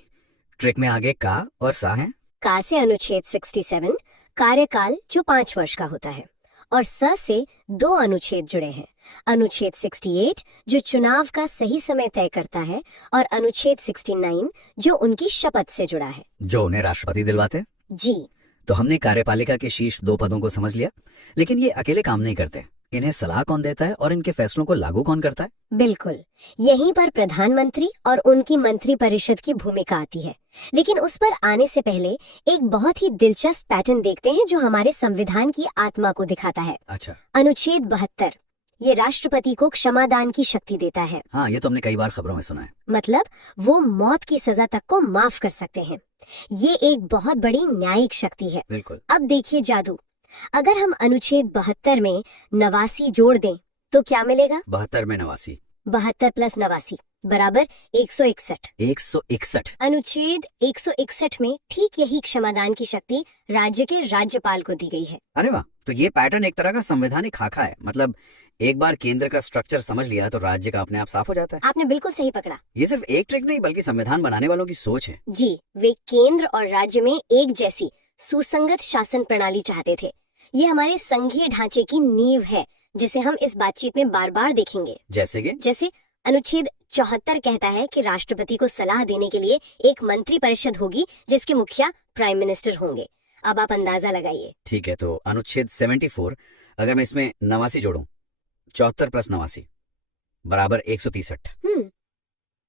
ट्रिक में आगे का और सा है। का से अनुच्छेद 67 कार्यकाल जो 5 वर्ष का होता है, और स से 2 अनुच्छेद जुड़े हैं। अनुच्छेद 68 जो चुनाव का सही समय तय करता है और अनुच्छेद 69 जो उनकी शपथ से जुड़ा है, जो उन्हें राष्ट्रपति दिलवाते हैं। जी। तो हमने कार्यपालिका के शीर्ष 2 पदों को समझ लिया, लेकिन ये अकेले काम नहीं करते। इन्हें सलाह कौन देता है और इनके फैसलों को लागू कौन करता है? बिल्कुल, यहीं पर प्रधानमंत्री और उनकी मंत्री परिषद की भूमिका आती है। लेकिन उस पर आने से पहले एक बहुत ही दिलचस्प पैटर्न देखते हैं जो हमारे संविधान की आत्मा को दिखाता है। अच्छा। अनुच्छेद 72 ये राष्ट्रपति को क्षमादान की शक्ति देता है। हाँ, ये तो हमने कई बार खबरों में सुना है। मतलब वो मौत की सजा तक को माफ कर सकते हैं। ये एक बहुत बड़ी न्यायिक शक्ति है। बिल्कुल। अब देखिए जादू, अगर हम अनुच्छेद 72 में 89 जोड़ दें तो क्या मिलेगा? 72 में 89, 72 प्लस 89 बराबर 161। 161। अनुच्छेद 161 में ठीक यही क्षमादान की शक्ति राज्य के राज्यपाल को दी गई है। अरे वाह, तो ये पैटर्न एक तरह का संवैधानिक खाका है। मतलब एक बार केंद्र का स्ट्रक्चर समझ लिया तो राज्य का अपने आप साफ हो जाता है। आपने बिल्कुल सही पकड़ा। ये सिर्फ एक ट्रिक नहीं बल्कि संविधान बनाने वालों की सोच है। जी, वे केंद्र और राज्य में एक जैसी सुसंगत शासन प्रणाली चाहते थे। ये हमारे संघीय ढांचे की नींव है जिसे हम इस बातचीत में बार बार देखेंगे। जैसे अनुच्छेद 74 कहता है कि राष्ट्रपति को सलाह देने के लिए एक मंत्री परिषद होगी जिसके मुखिया प्राइम मिनिस्टर होंगे। अब आप अंदाजा लगाइए। ठीक है, तो अनुच्छेद 74 अगर मैं इसमें 89 जोड़ूं, 74 प्लस 89 बराबर 163।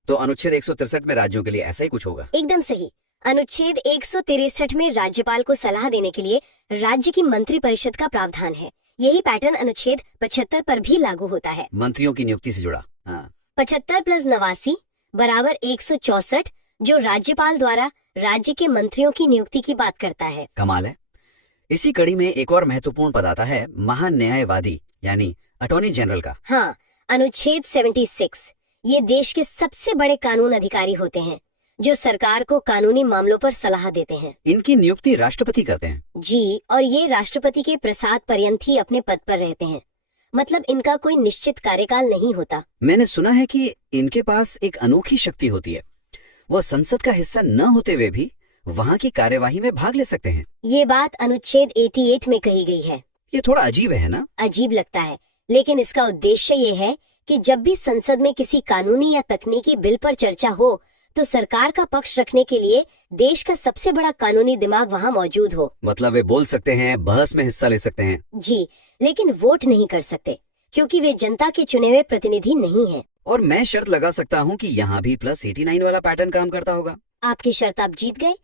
तो अनुच्छेद 163 में राज्यों के लिए ऐसा ही कुछ होगा। एकदम सही। अनुच्छेद 163 में राज्यपाल को सलाह देने के लिए राज्य की मंत्री परिषद का प्रावधान है। यही पैटर्न अनुच्छेद 75 पर भी लागू होता है। मंत्रियों की नियुक्ति से जुड़ा। हाँ। 75 प्लस 89 बराबर 164, जो राज्यपाल द्वारा राज्य के मंत्रियों की नियुक्ति की बात करता है। कमाल है। इसी कड़ी में एक और महत्वपूर्ण पद आता है महान्यायवादी यानी अटॉर्नी जनरल का। हाँ, अनुच्छेद 76। ये देश के सबसे बड़े कानून अधिकारी होते हैं जो सरकार को कानूनी मामलों पर सलाह देते हैं। इनकी नियुक्ति राष्ट्रपति करते हैं। जी, और ये राष्ट्रपति के प्रसाद पर्यंत ही अपने पद पर रहते हैं। मतलब इनका कोई निश्चित कार्यकाल नहीं होता। मैंने सुना है कि इनके पास एक अनोखी शक्ति होती है, वो संसद का हिस्सा न होते हुए भी वहाँ की कार्यवाही में भाग ले सकते हैं। ये बात अनुच्छेद 88 में कही गई है। ये थोड़ा अजीब है ना? अजीब लगता है, लेकिन इसका उद्देश्य ये है कि जब भी संसद में किसी कानूनी या तकनीकी बिल पर चर्चा हो तो सरकार का पक्ष रखने के लिए देश का सबसे बड़ा कानूनी दिमाग वहाँ मौजूद हो। मतलब वे बोल सकते हैं, बहस में हिस्सा ले सकते हैं। जी, लेकिन वोट नहीं कर सकते क्योंकि वे जनता के चुने हुए प्रतिनिधि नहीं हैं। और मैं शर्त लगा सकता हूँ कि यहाँ भी प्लस 89 वाला पैटर्न काम करता होगा। आपकी शर्त आप जीत गए।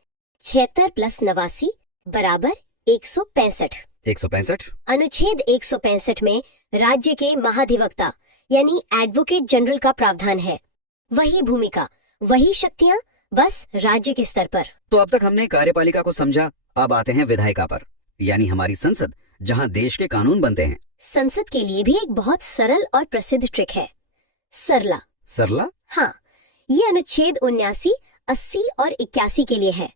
76 प्लस 89 बराबर 165। 165। अनुच्छेद 165 में राज्य के महाधिवक्ता यानी एडवोकेट जनरल का प्रावधान है। वही भूमिका, वही शक्तियाँ, बस राज्य के स्तर पर। तो अब तक हमने कार्यपालिका को समझा, अब आते हैं विधायिका पर, यानी हमारी संसद, जहाँ देश के कानून बनते हैं। संसद के लिए भी एक बहुत सरल और प्रसिद्ध ट्रिक है, सरला। सरला? हाँ, ये अनुच्छेद 79, 80 और 81 के लिए है।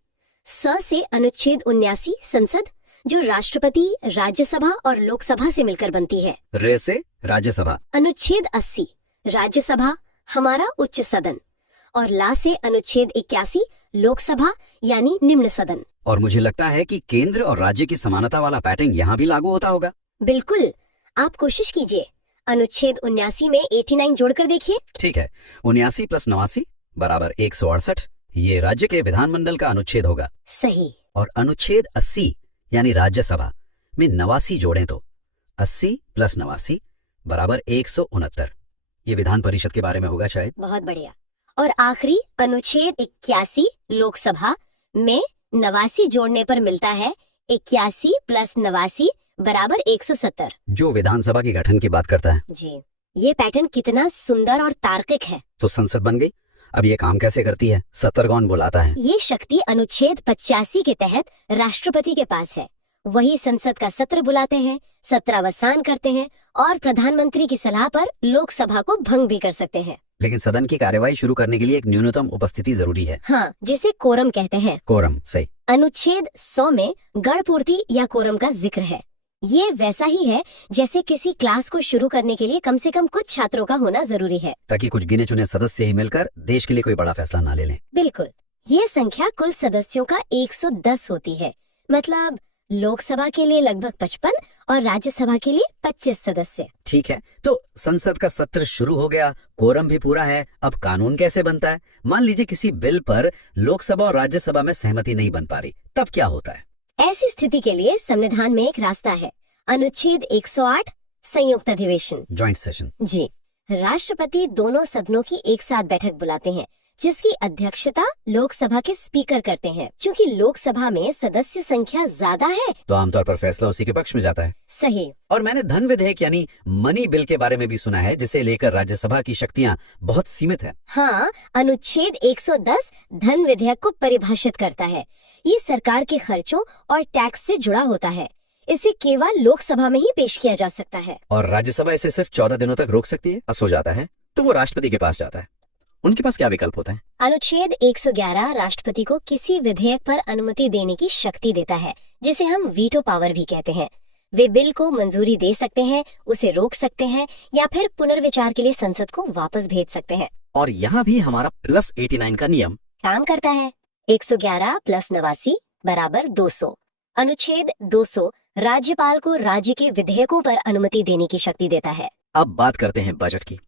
स से अनुच्छेद 79 संसद, जो राष्ट्रपति, राज्यसभा और लोकसभा से मिलकर बनती है। रे से राज्यसभा। अनुच्छेद 80 राज्यसभा, हमारा उच्च सदन। और ला से अनुच्छेद 81 लोकसभा यानी निम्न सदन। और मुझे लगता है कि केंद्र और राज्य की समानता वाला पैटर्न यहाँ भी लागू होता होगा। बिल्कुल, आप कोशिश कीजिए। अनुच्छेद 79 में 89 जोड़कर देखिए। ठीक है, 79 प्लस 89 बराबर 168। ये राज्य के विधानमंडल का अनुच्छेद होगा। सही। और अनुच्छेद 80 यानी राज्यसभा में 89 जोड़ें तो 80 प्लस 89 बराबर 169। ये विधान परिषद के बारे में होगा शायद। बहुत बढ़िया। और आखिरी अनुच्छेद 81 लोकसभा में 89 जोड़ने पर मिलता है 81 प्लस 89 बराबर 170, जो विधानसभा के गठन की बात करता है। जी, ये पैटर्न कितना सुंदर और तार्किक है। तो संसद बन गई। अब ये काम कैसे करती है? सत्र कौन बुलाता है? ये शक्ति अनुच्छेद 85 के तहत राष्ट्रपति के पास है। वही संसद का सत्र बुलाते हैं, सत्रावसान करते हैं और प्रधानमंत्री की सलाह पर लोकसभा को भंग भी कर सकते हैं। लेकिन सदन की कार्यवाही शुरू करने के लिए एक न्यूनतम उपस्थिति जरूरी है। हाँ, जिसे कोरम कहते हैं। कोरम, सही। अनुच्छेद 100 में गणपूर्ति या कोरम का जिक्र है। ये वैसा ही है जैसे किसी क्लास को शुरू करने के लिए कम से कम कुछ छात्रों का होना जरूरी है, ताकि कुछ गिने चुने सदस्य ही मिलकर देश के लिए कोई बड़ा फैसला ना ले लें। बिल्कुल। ये संख्या कुल सदस्यों का 110 होती है। मतलब लोकसभा के लिए लगभग 55 और राज्यसभा के लिए 25 सदस्य। ठीक है, तो संसद का सत्र शुरू हो गया, कोरम भी पूरा है। अब कानून कैसे बनता है? मान लीजिए किसी बिल पर लोकसभा और राज्यसभा में सहमति नहीं बन पा रही, तब क्या होता है? ऐसी स्थिति के लिए संविधान में एक रास्ता है, अनुच्छेद 108 संयुक्त अधिवेशन, जॉइंट सेशन। जी, राष्ट्रपति दोनों सदनों की एक साथ बैठक बुलाते हैं जिसकी अध्यक्षता लोकसभा के स्पीकर करते हैं। क्योंकि लोकसभा में सदस्य संख्या ज्यादा है तो आमतौर पर फैसला उसी के पक्ष में जाता है। सही। और मैंने धन विधेयक यानी मनी बिल के बारे में भी सुना है, जिसे लेकर राज्यसभा की शक्तियां बहुत सीमित है। हाँ, अनुच्छेद 110 धन विधेयक को परिभाषित करता है। ये सरकार के खर्चों और टैक्स से जुड़ा होता है। इसे केवल लोकसभा में ही पेश किया जा सकता है। और राज्यसभा इसे सिर्फ 14 दिनों तक रोक सकती है। पास हो जाता है तो वो राष्ट्रपति के पास जाता है। उनके पास क्या विकल्प होता है? अनुच्छेद 111 राष्ट्रपति को किसी विधेयक पर अनुमति देने की शक्ति देता है, जिसे हम वीटो पावर भी कहते हैं। वे बिल को मंजूरी दे सकते हैं, उसे रोक सकते हैं या फिर पुनर्विचार के लिए संसद को वापस भेज सकते हैं। और यहाँ भी हमारा प्लस 89 का नियम काम करता है। 111 प्लस 89 बराबर 200। अनुच्छेद 200 राज्यपाल को राज्य के विधेयकों पर अनुमति देने की शक्ति देता है। अब बात करते हैं बजट की।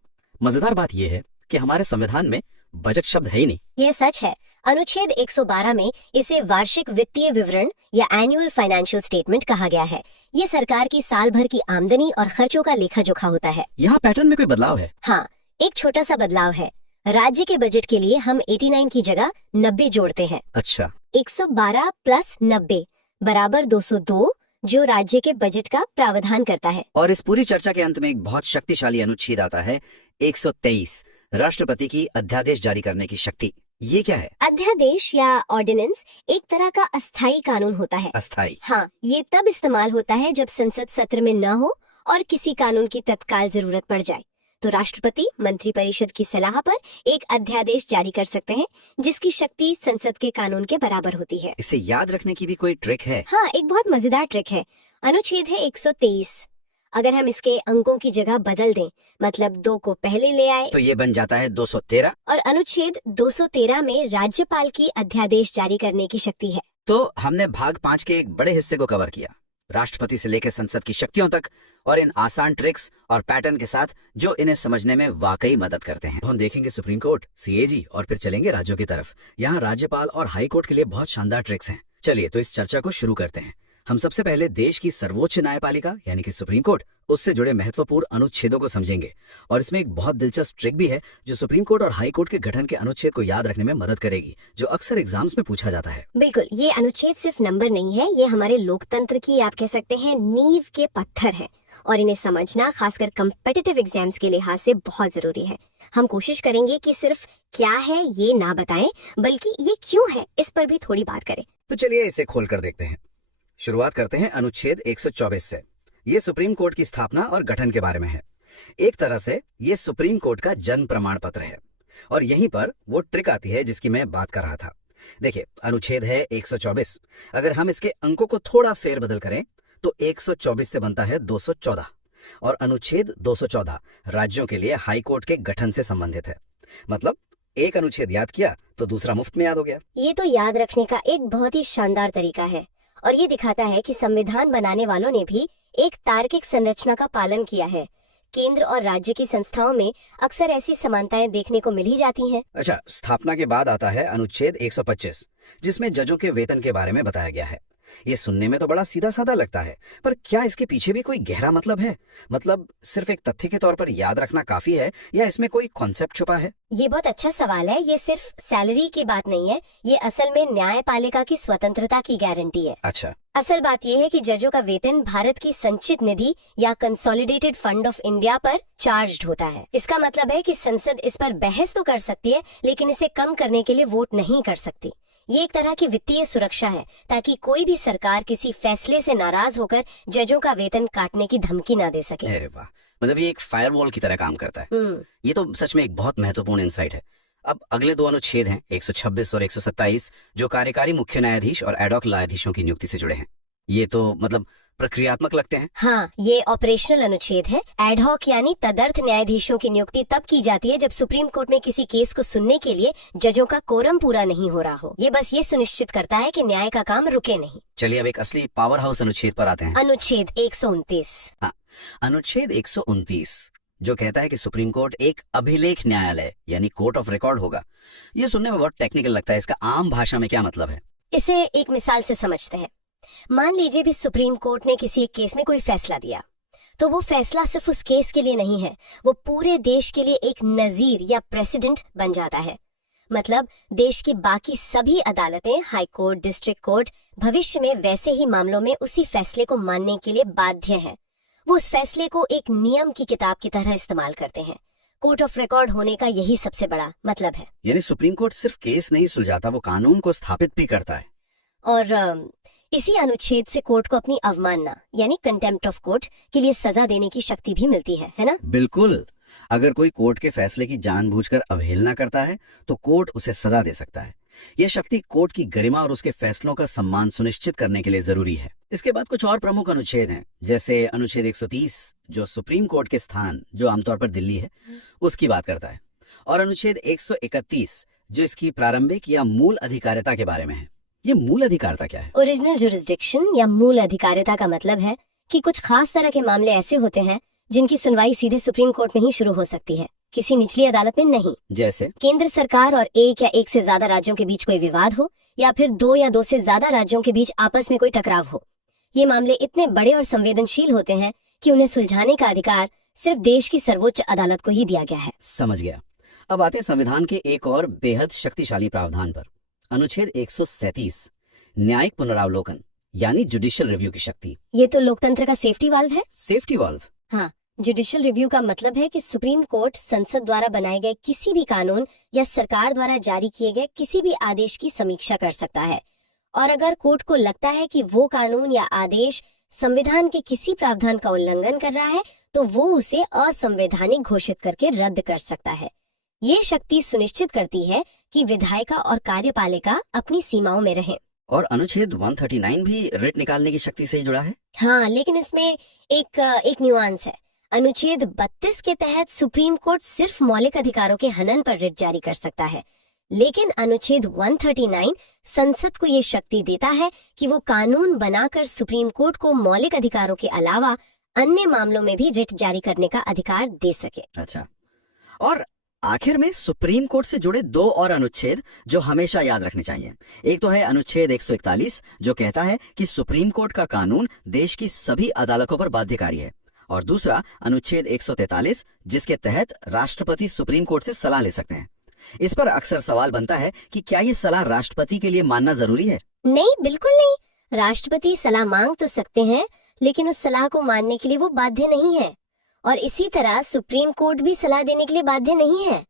मजेदार बात यह है कि हमारे संविधान में बजट शब्द है ही नहीं। ये सच है। अनुच्छेद 112 में इसे वार्षिक वित्तीय विवरण या एनुअल फाइनेंशियल स्टेटमेंट कहा गया है। ये सरकार की साल भर की आमदनी और खर्चों का लेखा जोखा होता है। यहाँ पैटर्न में कोई बदलाव है? हाँ, एक छोटा सा बदलाव है। राज्य के बजट के लिए हम 89 की जगह 90 जोड़ते हैं। अच्छा। 112 प्लस 90 बराबर 202, जो राज्य के बजट का प्रावधान करता है। और इस पूरी चर्चा के अंत में एक बहुत शक्तिशाली अनुच्छेद आता है, 123, राष्ट्रपति की अध्यादेश जारी करने की शक्ति। ये क्या है? अध्यादेश या ऑर्डिनेंस एक तरह का अस्थायी कानून होता है। अस्थायी? हाँ, ये तब इस्तेमाल होता है जब संसद सत्र में न हो और किसी कानून की तत्काल जरूरत पड़ जाए, तो राष्ट्रपति मंत्रिपरिषद की सलाह पर एक अध्यादेश जारी कर सकते हैं, जिसकी शक्ति संसद के कानून के बराबर होती है। इसे याद रखने की भी कोई ट्रिक है? हाँ, एक बहुत मजेदार ट्रिक है। अनुच्छेद है 123। अगर हम इसके अंकों की जगह बदल दें, मतलब 2 को पहले ले आए, तो ये बन जाता है 213। और अनुच्छेद 213 में राज्यपाल की अध्यादेश जारी करने की शक्ति है। तो हमने भाग 5 के एक बड़े हिस्से को कवर किया, राष्ट्रपति से लेकर संसद की शक्तियों तक, और इन आसान ट्रिक्स और पैटर्न के साथ जो इन्हें समझने में वाकई मदद करते हैं। हम देखेंगे सुप्रीम कोर्ट, सीएजी और फिर चलेंगे राज्यों की तरफ। यहाँ राज्यपाल और हाई कोर्ट के लिए बहुत शानदार ट्रिक्स हैं। चलिए तो इस चर्चा को शुरू करते हैं। हम सबसे पहले देश की सर्वोच्च न्यायपालिका यानी कि सुप्रीम कोर्ट, उससे जुड़े महत्वपूर्ण अनुच्छेदों को समझेंगे। और इसमें एक बहुत दिलचस्प ट्रिक भी है जो सुप्रीम कोर्ट और हाई कोर्ट के गठन के अनुच्छेद को याद रखने में मदद करेगी, जो अक्सर एग्जाम्स में पूछा जाता है। बिल्कुल, ये अनुच्छेद सिर्फ नंबर नहीं है, ये हमारे लोकतंत्र की, आप कह सकते हैं, नींव के पत्थर है, और इन्हें समझना खासकर कम्पिटिटिव एग्जाम्स के लिहाज से बहुत जरूरी है। हम कोशिश करेंगे कि सिर्फ क्या है ये ना बताएं, बल्कि ये क्यों है इस पर भी थोड़ी बात करें। तो चलिए इसे खोल कर देखते हैं। शुरुआत करते हैं अनुच्छेद 124 से। ये सुप्रीम कोर्ट की स्थापना और गठन के बारे में है। एक तरह से ये सुप्रीम कोर्ट का जन्म प्रमाण पत्र है, और यहीं पर वो ट्रिक आती है जिसकी मैं बात कर रहा था। देखिए, अनुच्छेद है 124। अगर हम इसके अंकों को थोड़ा फेरबदल करें तो 124 से बनता है 214, और अनुच्छेद 214 राज्यों के लिए हाई कोर्ट के गठन से संबंधित है। मतलब एक अनुच्छेद याद किया तो दूसरा मुफ्त में याद हो गया। ये तो याद रखने का एक बहुत ही शानदार तरीका है, और ये दिखाता है कि संविधान बनाने वालों ने भी एक तार्किक संरचना का पालन किया है। केंद्र और राज्य की संस्थाओं में अक्सर ऐसी समानताएं देखने को मिल ही जाती हैं। अच्छा, स्थापना के बाद आता है अनुच्छेद 125, जिसमें जजों के वेतन के बारे में बताया गया है। ये सुनने में तो बड़ा सीधा साधा लगता है, पर क्या इसके पीछे भी कोई गहरा मतलब है? मतलब सिर्फ एक तथ्य के तौर पर याद रखना काफी है, या इसमें कोई कॉन्सेप्ट छुपा है? ये बहुत अच्छा सवाल है। ये सिर्फ सैलरी की बात नहीं है, ये असल में न्यायपालिका की स्वतंत्रता की गारंटी है। अच्छा। असल बात यह है कि जजों का वेतन भारत की संचित निधि या कंसोलिडेटेड फंड ऑफ इंडिया पर चार्ज्ड होता है। इसका मतलब है कि संसद इस पर बहस तो कर सकती है, लेकिन इसे कम करने के लिए वोट नहीं कर सकती। ये एक तरह की वित्तीय सुरक्षा है, ताकि कोई भी सरकार किसी फैसले से नाराज होकर जजों का वेतन काटने की धमकी ना दे सके। अरे वाह, मतलब ये एक फायरवॉल की तरह काम करता है। ये तो सच में एक बहुत महत्वपूर्ण इंसाइट है। अब अगले 2 अनुच्छेद हैं 126 और 127, जो कार्यकारी मुख्य न्यायाधीश और एडॉक न्यायाधीशों की नियुक्ति से जुड़े हैं। ये तो मतलब प्रक्रियात्मक लगते हैं। हाँ, ये ऑपरेशनल अनुच्छेद है। एडहॉक यानी तदर्थ न्यायाधीशों की नियुक्ति तब की जाती है जब सुप्रीम कोर्ट में किसी केस को सुनने के लिए जजों का कोरम पूरा नहीं हो रहा हो। ये बस ये सुनिश्चित करता है कि न्याय का काम रुके नहीं। चलिए अब एक असली पावर हाउस अनुच्छेद पर आते हैं। अनुच्छेद 129। हाँ, अनुच्छेद 129 जो कहता है कि सुप्रीम कोर्ट एक अभिलेख न्यायालय यानी कोर्ट ऑफ रिकॉर्ड होगा। ये सुनने में बहुत टेक्निकल लगता है, इसका आम भाषा में क्या मतलब है? इसे एक मिसाल से समझते हैं। मान लीजिए भी सुप्रीम कोर्ट ने किसी एक केस में कोई फैसला दिया, तो वो फैसला सिर्फ उस केस के लिए नहीं है, वो पूरे देश के लिए एक नजीर या प्रेसिडेंट बन जाता है। मतलब देश की बाकी सभी अदालतें, हाई कोर्ट, डिस्ट्रिक्ट कोर्ट, भविष्य में वैसे ही मामलों में उसी फैसले को मानने के लिए बाध्य हैं। वो उस फैसले को एक नियम की किताब की तरह इस्तेमाल करते हैं। कोर्ट ऑफ रिकॉर्ड होने का यही सबसे बड़ा मतलब है। यानी सुप्रीम कोर्ट सिर्फ केस नहीं सुलझाता, वो कानून को स्थापित भी करता है। और इसी अनुच्छेद से कोर्ट को अपनी अवमानना यानी कंटेम्प्ट ऑफ कोर्ट के लिए सजा देने की शक्ति भी मिलती है ना? बिल्कुल। अगर कोई कोर्ट के फैसले की जानबूझकर अवहेलना करता है तो कोर्ट उसे सजा दे सकता है। यह शक्ति कोर्ट की गरिमा और उसके फैसलों का सम्मान सुनिश्चित करने के लिए जरूरी है। इसके बाद कुछ और प्रमुख अनुच्छेद हैं, जैसे अनुच्छेद 130 जो सुप्रीम कोर्ट के स्थान, जो आमतौर पर दिल्ली है, उसकी बात करता है, और अनुच्छेद 131 जो इसकी प्रारंभिक या मूल अधिकारिता के बारे में है। ये मूल अधिकारिता क्या है? ओरिजिनल जुरिस्डिक्शन या मूल अधिकारिता का मतलब है कि कुछ खास तरह के मामले ऐसे होते हैं जिनकी सुनवाई सीधे सुप्रीम कोर्ट में ही शुरू हो सकती है, किसी निचली अदालत में नहीं। जैसे केंद्र सरकार और एक या एक से ज्यादा राज्यों के बीच कोई विवाद हो, या फिर 2 या 2 से ज्यादा राज्यों के बीच आपस में कोई टकराव हो। ये मामले इतने बड़े और संवेदनशील होते हैं कि उन्हें सुलझाने का अधिकार सिर्फ देश की सर्वोच्च अदालत को ही दिया गया है। समझ गया। अब आते हैं संविधान के एक और बेहद शक्तिशाली प्रावधान पर, अनुच्छेद 137, न्यायिक पुनरावलोकन यानी जुडिशियल रिव्यू की शक्ति। ये तो लोकतंत्र का सेफ्टी वाल्व है। Safety valve? हाँ, जुडिशियल रिव्यू का मतलब है कि सुप्रीम कोर्ट संसद द्वारा बनाए गए किसी भी कानून या सरकार द्वारा जारी किए गए किसी भी आदेश की समीक्षा कर सकता है, और अगर कोर्ट को लगता है कि वो कानून या आदेश संविधान के किसी प्रावधान का उल्लंघन कर रहा है तो वो उसे असंवैधानिक घोषित करके रद्द कर सकता है। ये शक्ति सुनिश्चित करती है कि विधायिका और कार्यपालिका अपनी सीमाओं में रहें। और अनुच्छेद 139 भी रिट निकालने की शक्ति से ही जुड़ा है। हाँ, लेकिन इसमें एक न्यूआंस है। अनुच्छेद 32 के तहत सुप्रीम कोर्ट सिर्फ मौलिक अधिकारों के हनन पर रिट जारी कर सकता है, लेकिन अनुच्छेद 139 संसद को ये शक्ति देता है कि वो कानून बनाकर सुप्रीम कोर्ट को मौलिक अधिकारों के अलावा अन्य मामलों में भी रिट जारी करने का अधिकार दे सके। अच्छा, और आखिर में सुप्रीम कोर्ट से जुड़े 2 और अनुच्छेद जो हमेशा याद रखने चाहिए। एक तो है अनुच्छेद 141 जो कहता है कि सुप्रीम कोर्ट का कानून देश की सभी अदालतों पर बाध्यकारी है, और दूसरा अनुच्छेद 143 जिसके तहत राष्ट्रपति सुप्रीम कोर्ट से सलाह ले सकते हैं। इस पर अक्सर सवाल बनता है कि क्या ये सलाह राष्ट्रपति के लिए मानना जरूरी है? नहीं, बिल्कुल नहीं। राष्ट्रपति सलाह मांग तो सकते हैं, लेकिन उस सलाह को मानने के लिए वो बाध्य नहीं है, और इसी तरह सुप्रीम कोर्ट भी सलाह देने के लिए बाध्य नहीं है।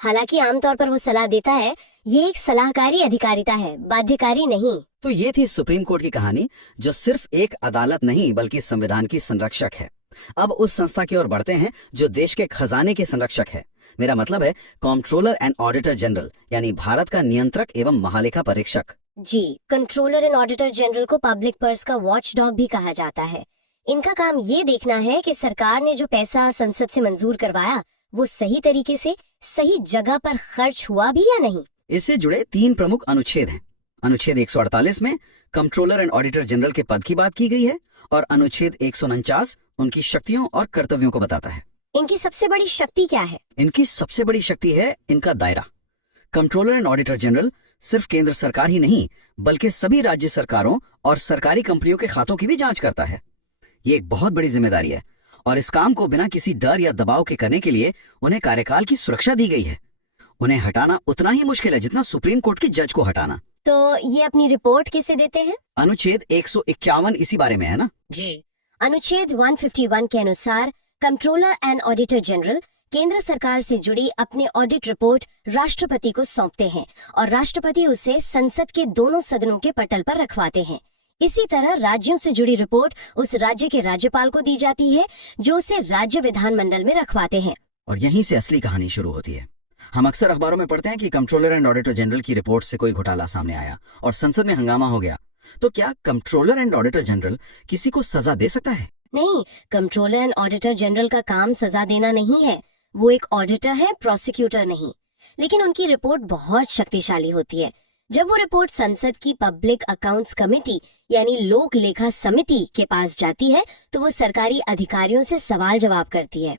हालांकि आमतौर पर वो सलाह देता है, ये एक सलाहकारी अधिकारिता है, बाध्यकारी नहीं। तो ये थी सुप्रीम कोर्ट की कहानी, जो सिर्फ एक अदालत नहीं बल्कि संविधान की संरक्षक है। अब उस संस्था की ओर बढ़ते हैं जो देश के खजाने के संरक्षक है। मेरा मतलब है कंट्रोलर एंड ऑडिटर जनरल, यानी भारत का नियंत्रक एवं महालेखा परीक्षक। जी, कंट्रोलर एंड ऑडिटर जनरल को पब्लिक पर्स का वॉचडॉग भी कहा जाता है। इनका काम ये देखना है कि सरकार ने जो पैसा संसद से मंजूर करवाया वो सही तरीके से सही जगह पर खर्च हुआ भी या नहीं। इससे जुड़े 3 प्रमुख अनुच्छेद हैं। अनुच्छेद 148 में कंट्रोलर एंड ऑडिटर जनरल के पद की बात की गई है, और अनुच्छेद 149 उनकी शक्तियों और कर्तव्यों को बताता है। इनकी सबसे बड़ी शक्ति क्या है? इनकी सबसे बड़ी शक्ति है इनका दायरा। कंट्रोलर एंड ऑडिटर जनरल सिर्फ केंद्र सरकार ही नहीं बल्कि सभी राज्य सरकारों और सरकारी कंपनियों के खातों की भी जांच करता है। ये एक बहुत बड़ी जिम्मेदारी है, और इस काम को बिना किसी डर या दबाव के करने के लिए उन्हें कार्यकाल की सुरक्षा दी गई है। उन्हें हटाना उतना ही मुश्किल है जितना सुप्रीम कोर्ट के जज को हटाना। तो ये अपनी रिपोर्ट कैसे देते हैं? अनुच्छेद 151 इसी बारे में है ना? जी। अनुच्छेद 151 के अनुसार कंट्रोलर एंड ऑडिटर जनरल केंद्र सरकार से जुड़ी अपने ऑडिट रिपोर्ट राष्ट्रपति को सौंपते हैं, और राष्ट्रपति उसे संसद के दोनों सदनों के पटल पर रखवाते हैं। इसी तरह राज्यों से जुड़ी रिपोर्ट उस राज्य के राज्यपाल को दी जाती है, जो उसे राज्य विधानमंडल में रखवाते हैं। और यहीं से असली कहानी शुरू होती है। हम अक्सर अखबारों में पढ़ते हैं कि कंट्रोलर एंड ऑडिटर जनरल की रिपोर्ट से कोई घोटाला सामने आया और संसद में हंगामा हो गया। तो क्या कंट्रोलर एंड ऑडिटर जनरल किसी को सजा दे सकता है? नहीं, कंट्रोलर एंड ऑडिटर जनरल का काम सजा देना नहीं है। वो एक ऑडिटर है, प्रोसिक्यूटर नहीं। लेकिन उनकी रिपोर्ट बहुत शक्तिशाली होती है। जब वो रिपोर्ट संसद की पब्लिक अकाउंट्स कमेटी यानी लोक लेखा समिति के पास जाती है तो वो सरकारी अधिकारियों से सवाल जवाब करती है,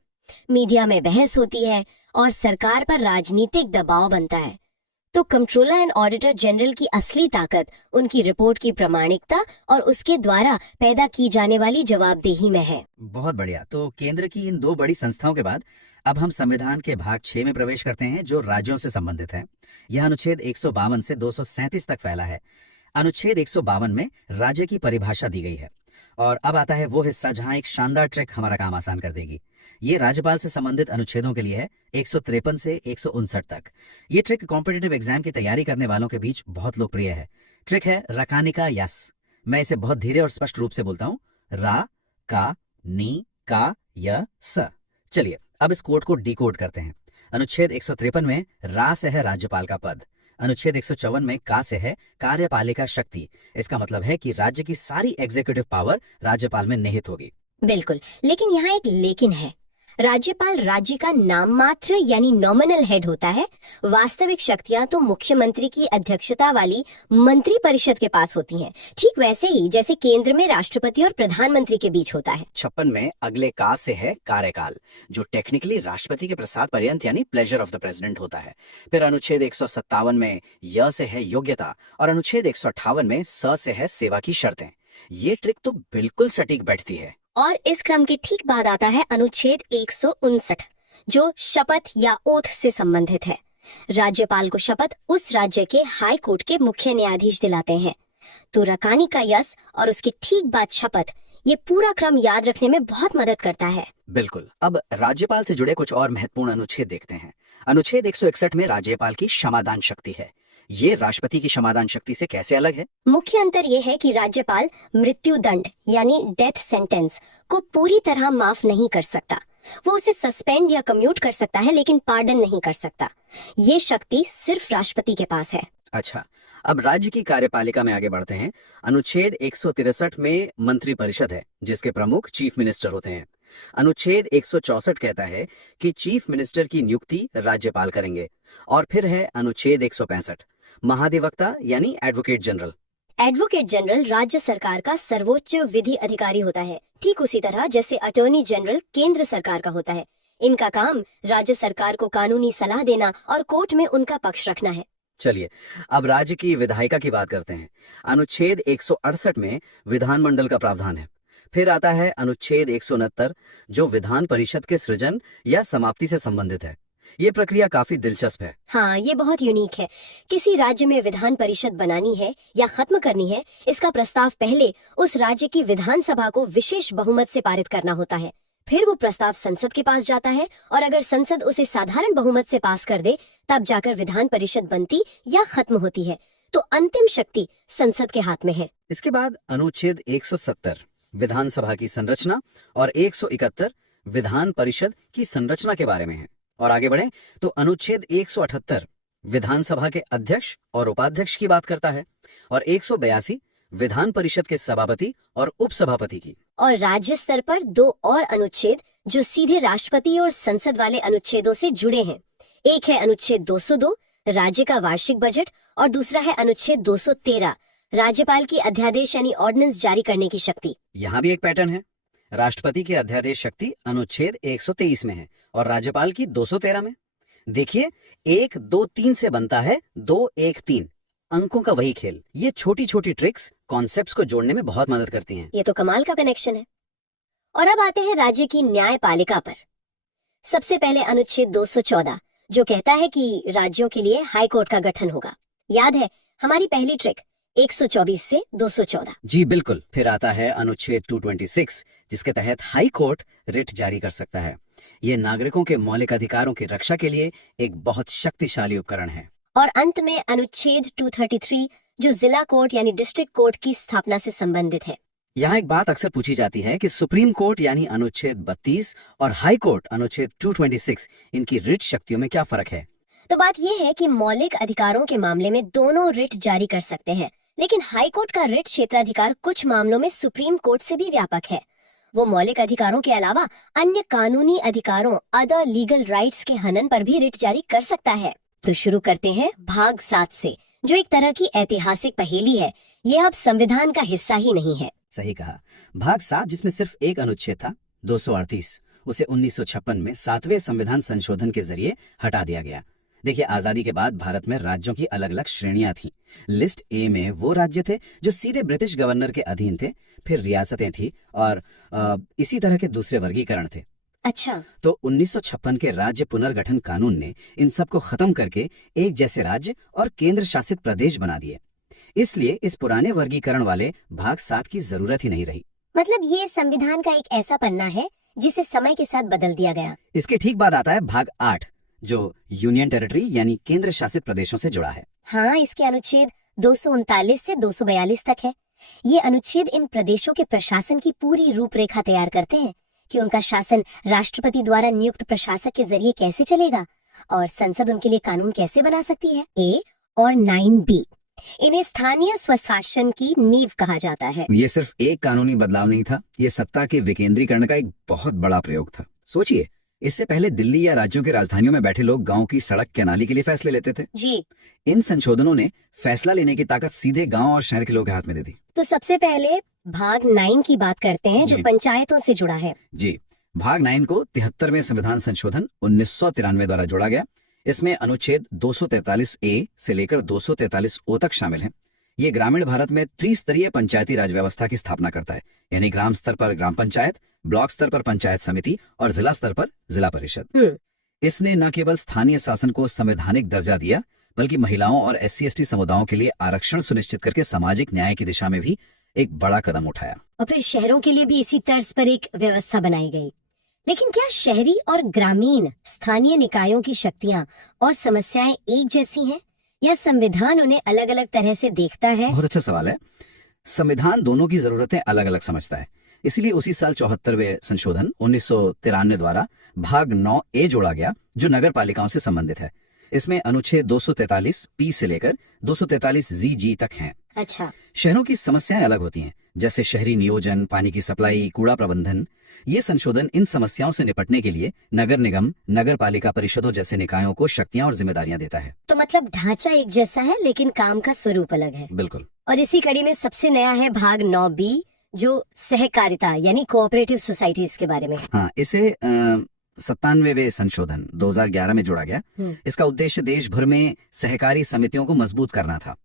मीडिया में बहस होती है और सरकार पर राजनीतिक दबाव बनता है। तो कंट्रोलर एंड ऑडिटर जनरल की असली ताकत उनकी रिपोर्ट की प्रामाणिकता और उसके द्वारा पैदा की जाने वाली जवाबदेही में है। बहुत बढ़िया। तो केंद्र की इन 2 बड़ी संस्थाओं के बाद अब हम संविधान के भाग 6 में प्रवेश करते हैं जो राज्यों से संबंधित है। यह अनुच्छेद 152 से 237 तक फैला है। अनुच्छेद 152 में राज्य की परिभाषा दी गई है, और अब आता है वो हिस्सा जहां एक शानदार ट्रिक हमारा काम आसान कर देगी। ये राज्यपाल से संबंधित अनुच्छेदों के लिए है, 153 से 159 तक। ये ट्रिक कॉम्पिटिटिव एग्जाम की तैयारी करने वालों के बीच बहुत लोकप्रिय है। ट्रिक है रकानिका यस। मैं इसे बहुत धीरे और स्पष्ट रूप से बोलता हूँ, रा का नी का य स। चलिए अब इस कोड को डिकोड करते हैं। अनुच्छेद 153 में रा से है राज्यपाल का पद। अनुच्छेद 154 में का से है कार्यपालिका शक्ति। इसका मतलब है कि राज्य की सारी एग्जीक्यूटिव पावर राज्यपाल में निहित होगी। बिल्कुल, लेकिन यहाँ एक लेकिन है। राज्यपाल राज्य का नाम मात्र यानी नॉमिनल हेड होता है। वास्तविक शक्तियां तो मुख्यमंत्री की अध्यक्षता वाली मंत्री परिषद के पास होती हैं, ठीक वैसे ही जैसे केंद्र में राष्ट्रपति और प्रधानमंत्री के बीच होता है। 56 में अगले का से है कार्यकाल, जो टेक्निकली राष्ट्रपति के प्रसाद पर्यंत यानी प्लेजर ऑफ द प्रेसिडेंट होता है। फिर अनुच्छेद 157 में य से है योग्यता और अनुच्छेद 158 में स से है सेवा की शर्तें। ये ट्रिक तो बिल्कुल सटीक बैठती है। और इस क्रम के ठीक बाद आता है अनुच्छेद 159, जो शपथ या ओथ से संबंधित है। राज्यपाल को शपथ उस राज्य के हाई कोर्ट के मुख्य न्यायाधीश दिलाते हैं। तो रकानी का यस और उसके ठीक बाद शपथ, ये पूरा क्रम याद रखने में बहुत मदद करता है। बिल्कुल। अब राज्यपाल से जुड़े कुछ और महत्वपूर्ण अनुच्छेद देखते हैं। अनुच्छेद 161 में राज्यपाल की क्षमादान शक्ति है। ये राष्ट्रपति की क्षमादान शक्ति से कैसे अलग है? मुख्य अंतर ये है कि राज्यपाल मृत्यु दंड यानी डेथ सेंटेंस को पूरी तरह माफ नहीं कर सकता। वो उसे सस्पेंड या कम्यूट कर सकता है, लेकिन पार्डन नहीं कर सकता। ये शक्ति सिर्फ राष्ट्रपति के पास है। अच्छा, अब राज्य की कार्यपालिका में आगे बढ़ते हैं। अनुच्छेद 163 में मंत्री परिषद है, जिसके प्रमुख चीफ मिनिस्टर होते हैं। अनुच्छेद 164 कहता है कि चीफ मिनिस्टर की नियुक्ति राज्यपाल करेंगे। और फिर है अनुच्छेद 165, महाधिवक्ता यानी एडवोकेट जनरल। एडवोकेट जनरल राज्य सरकार का सर्वोच्च विधि अधिकारी होता है, ठीक उसी तरह जैसे अटॉर्नी जनरल केंद्र सरकार का होता है। इनका काम राज्य सरकार को कानूनी सलाह देना और कोर्ट में उनका पक्ष रखना है। चलिए, अब राज्य की विधायिका की बात करते हैं। अनुच्छेद 168 में विधानमंडल का प्रावधान है। फिर आता है अनुच्छेद 169, जो विधान परिषद के सृजन या समाप्ति से संबंधित है। ये प्रक्रिया काफी दिलचस्प है। हाँ, ये बहुत यूनिक है। किसी राज्य में विधान परिषद बनानी है या खत्म करनी है, इसका प्रस्ताव पहले उस राज्य की विधानसभा को विशेष बहुमत से पारित करना होता है। फिर वो प्रस्ताव संसद के पास जाता है और अगर संसद उसे साधारण बहुमत से पास कर दे, तब जाकर विधान परिषद बनती या खत्म होती है। तो अंतिम शक्ति संसद के हाथ में है। इसके बाद अनुच्छेद 170 विधानसभा की संरचना और 171 विधान परिषद की संरचना के बारे में है। और आगे बढ़े तो अनुच्छेद 178 विधानसभा के अध्यक्ष और उपाध्यक्ष की बात करता है और 182 विधान परिषद के सभापति और उपसभापति की। और राज्य स्तर पर दो और अनुच्छेद जो सीधे राष्ट्रपति और संसद वाले अनुच्छेदों से जुड़े हैं। एक है अनुच्छेद 202 राज्य का वार्षिक बजट और दूसरा है अनुच्छेद 213 राज्यपाल की अध्यादेश यानी ऑर्डिनेंस जारी करने की शक्ति। यहाँ भी एक पैटर्न है। राष्ट्रपति की अध्यादेश शक्ति अनुच्छेद 123 में है और राज्यपाल की 213 में। देखिए, 1 2 3 से बनता है 2 1 3, अंकों का वही खेल। ये छोटी छोटी ट्रिक्स कॉन्सेप्ट्स को जोड़ने में बहुत मदद करती हैं। ये तो कमाल का कनेक्शन है। और अब आते हैं राज्य की न्यायपालिका पर। सबसे पहले अनुच्छेद 214 जो कहता है कि राज्यों के लिए हाई कोर्ट का गठन होगा। याद है हमारी पहली ट्रिक 124 से 214। जी बिल्कुल। फिर आता है अनुच्छेद 226 जिसके तहत हाई कोर्ट रिट जारी कर सकता है। ये नागरिकों के मौलिक अधिकारों की रक्षा के लिए एक बहुत शक्तिशाली उपकरण है। और अंत में अनुच्छेद 233 जो जिला कोर्ट यानी डिस्ट्रिक्ट कोर्ट की स्थापना से संबंधित है। यहाँ एक बात अक्सर पूछी जाती है कि सुप्रीम कोर्ट यानी अनुच्छेद 32 और हाई कोर्ट अनुच्छेद 226 इनकी रिट शक्तियों में क्या फर्क है? तो बात यह है कि मौलिक अधिकारों के मामले में दोनों रिट जारी कर सकते हैं, लेकिन हाई कोर्ट का रिट क्षेत्राधिकार कुछ मामलों में सुप्रीम कोर्ट से भी व्यापक है। वो मौलिक अधिकारों के अलावा अन्य कानूनी अधिकारों अदर लीगल राइट्स के हनन पर भी रिट जारी कर सकता है। तो शुरू करते हैं भाग 7 से, जो एक तरह की ऐतिहासिक पहेली है। ये अब संविधान का हिस्सा ही नहीं है। सही कहा। भाग 7 जिसमें सिर्फ एक अनुच्छेद था 238, उसे 1956 में 7वें संविधान संशोधन के जरिए हटा दिया गया। देखिए, आजादी के बाद भारत में राज्यों की अलग अलग श्रेणियां थीं। लिस्ट ए में वो राज्य थे जो सीधे ब्रिटिश गवर्नर के अधीन थे, फिर रियासतें थी और इसी तरह के दूसरे वर्गीकरण थे। अच्छा, तो 1956 के राज्य पुनर्गठन कानून ने इन सब को खत्म करके एक जैसे राज्य और केंद्र शासित प्रदेश बना दिए। इसलिए इस पुराने वर्गीकरण वाले भाग 7 की जरूरत ही नहीं रही। मतलब ये संविधान का एक ऐसा पन्ना है जिसे समय के साथ बदल दिया गया। इसके ठीक बाद आता है भाग 8 जो यूनियन टेरिटरी यानी केंद्र शासित प्रदेशों से जुड़ा है। हाँ, इसके अनुच्छेद 239 से 242 तक है। ये अनुच्छेद इन प्रदेशों के प्रशासन की पूरी रूपरेखा तैयार करते हैं कि उनका शासन राष्ट्रपति द्वारा नियुक्त प्रशासक के जरिए कैसे चलेगा और संसद उनके लिए कानून कैसे बना सकती है। ए और 9B इन्हें स्थानीय स्वशासन की नींव कहा जाता है। ये सिर्फ एक कानूनी बदलाव नहीं था, ये सत्ता के विकेंद्रीकरण का एक बहुत बड़ा प्रयोग था। सोचिए, इससे पहले दिल्ली या राज्यों की राजधानियों में बैठे लोग गांव की सड़क के नाली के लिए फैसले लेते थे। जी। इन संशोधनों ने फैसला लेने की ताकत सीधे गांव और शहर के लोगों के हाथ में दे दी। तो सबसे पहले भाग 9 की बात करते हैं, जो जी। पंचायतों से जुड़ा है। जी, भाग 9 को 73वें संविधान संशोधन 1993 द्वारा जोड़ा गया। इसमें अनुच्छेद 243A से लेकर 243O तक शामिल हैं। ये ग्रामीण भारत में त्रिस्तरीय पंचायती राज व्यवस्था की स्थापना करता है, यानी ग्राम स्तर पर ग्राम पंचायत, ब्लॉक स्तर पर पंचायत समिति और जिला स्तर पर जिला परिषद। इसने न केवल स्थानीय शासन को संवैधानिक दर्जा दिया, बल्कि महिलाओं और SC/ST समुदायों के लिए आरक्षण सुनिश्चित करके सामाजिक न्याय की दिशा में भी एक बड़ा कदम उठाया। और फिर शहरों के लिए भी इसी तर्ज पर एक व्यवस्था बनाई गई। लेकिन क्या शहरी और ग्रामीण स्थानीय निकायों की शक्तियां और समस्याएं एक जैसी हैं, या संविधान उन्हें अलग अलग तरह से देखता है? बहुत अच्छा सवाल है। संविधान दोनों की जरूरतें अलग अलग समझता है। इसलिए उसी साल 74वें संशोधन 1993 द्वारा भाग 9A जोड़ा गया, जो नगर पालिकाओं से संबंधित है। इसमें अनुच्छेद 243P से लेकर 243G तक हैं। अच्छा। शहरों की समस्याएं अलग होती हैं, जैसे शहरी नियोजन, पानी की सप्लाई, कूड़ा प्रबंधन। ये संशोधन इन समस्याओं से निपटने के लिए नगर निगम, नगर पालिका परिषदों जैसे निकायों को शक्तियां और जिम्मेदारियां देता है। तो मतलब ढांचा एक जैसा है, लेकिन काम का स्वरूप अलग है। बिल्कुल। और इसी कड़ी में सबसे नया है भाग 9B, जो सहकारिता यानी कोऑपरेटिव सोसाइटीज के बारे में। हाँ, इसे 97वें संशोधन 2011 में जोड़ा गया। इसका उद्देश्य देश भर में सहकारी समितियों को मजबूत करना था।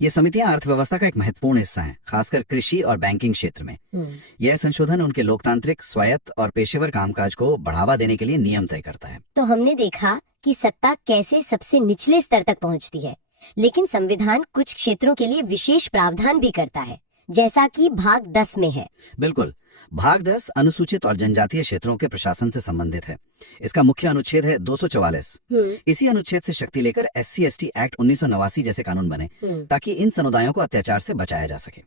ये समितियां अर्थव्यवस्था का एक महत्वपूर्ण हिस्सा हैं, खासकर कृषि और बैंकिंग क्षेत्र में। यह संशोधन उनके लोकतांत्रिक, स्वायत्त और पेशेवर कामकाज को बढ़ावा देने के लिए नियम तय करता है। तो हमने देखा कि सत्ता कैसे सबसे निचले स्तर तक पहुंचती है, लेकिन संविधान कुछ क्षेत्रों के लिए विशेष प्रावधान भी करता है, जैसा कि भाग 10 में है। बिल्कुल। भाग 10 अनुसूचित और जनजातीय क्षेत्रों के प्रशासन से संबंधित है। इसका मुख्य अनुच्छेद है 244। इसी अनुच्छेद से शक्ति लेकर SC/ST एक्ट 1989 जैसे कानून बने, ताकि इन समुदायों को अत्याचार से बचाया जा सके।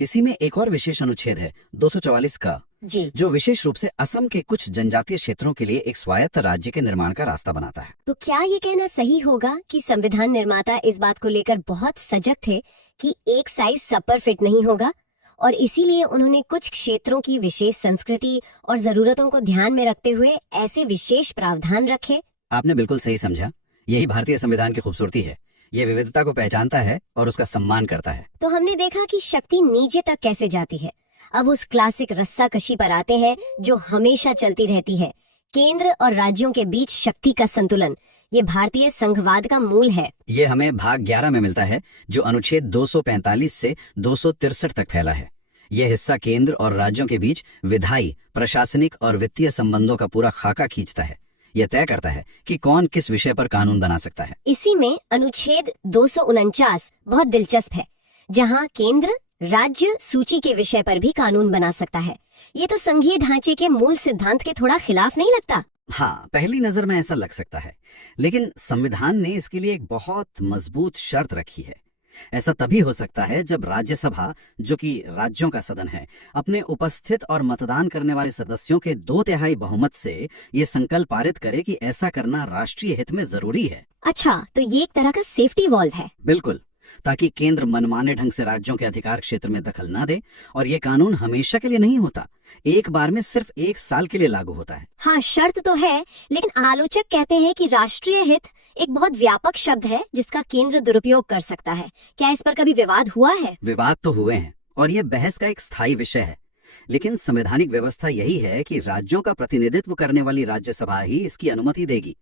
इसी में एक और विशेष अनुच्छेद है 244 का, जी, जो विशेष रूप से असम के कुछ जनजातीय क्षेत्रों के लिए एक स्वायत्त राज्य के निर्माण का रास्ता बनाता है। तो क्या ये कहना सही होगा कि संविधान निर्माता इस बात को लेकर बहुत सजग थे कि एक साइज सब पर फिट नहीं होगा, और इसीलिए उन्होंने कुछ क्षेत्रों की विशेष संस्कृति और जरूरतों को ध्यान में रखते हुए ऐसे विशेष प्रावधान रखे? आपने बिल्कुल सही समझा। यही भारतीय संविधान की खूबसूरती है। ये विविधता को पहचानता है और उसका सम्मान करता है। तो हमने देखा कि शक्ति नीचे तक कैसे जाती है। अब उस क्लासिक रस्साकशी पर आते हैं जो हमेशा चलती रहती है, केंद्र और राज्यों के बीच शक्ति का संतुलन। ये भारतीय संघवाद का मूल है। ये हमें भाग 11 में मिलता है, जो अनुच्छेद 245 से 263 तक फैला है। यह हिस्सा केंद्र और राज्यों के बीच विधायी, प्रशासनिक और वित्तीय संबंधों का पूरा खाका खींचता है। यह तय करता है कि कौन किस विषय पर कानून बना सकता है। इसी में अनुच्छेद 249 बहुत दिलचस्प है, जहां केंद्र राज्य सूची के विषय पर भी कानून बना सकता है। ये तो संघीय ढांचे के मूल सिद्धांत के थोड़ा खिलाफ नहीं लगता? हाँ, पहली नजर में ऐसा लग सकता है, लेकिन संविधान ने इसके लिए एक बहुत मजबूत शर्त रखी है। ऐसा तभी हो सकता है जब राज्यसभा, जो कि राज्यों का सदन है, अपने उपस्थित और मतदान करने वाले सदस्यों के 2/3 बहुमत से ये संकल्प पारित करे कि ऐसा करना राष्ट्रीय हित में जरूरी है। अच्छा, तो ये एक तरह का सेफ्टी वॉल्व है। बिल्कुल, ताकि केंद्र मनमाने ढंग से राज्यों के अधिकार क्षेत्र में दखल न दे। और ये कानून हमेशा के लिए नहीं होता, एक बार में सिर्फ 1 साल के लिए लागू होता है। हाँ, शर्त तो है, लेकिन आलोचक कहते हैं कि राष्ट्रीय हित एक बहुत व्यापक शब्द है जिसका केंद्र दुरुपयोग कर सकता है। क्या इस पर कभी विवाद हुआ है? विवाद तो हुए हैं, और ये बहस का एक स्थायी विषय है। लेकिन संवैधानिक व्यवस्था यही है कि राज्यों का प्रतिनिधित्व करने वाली राज्यसभा ही इसकी अनुमति देगी।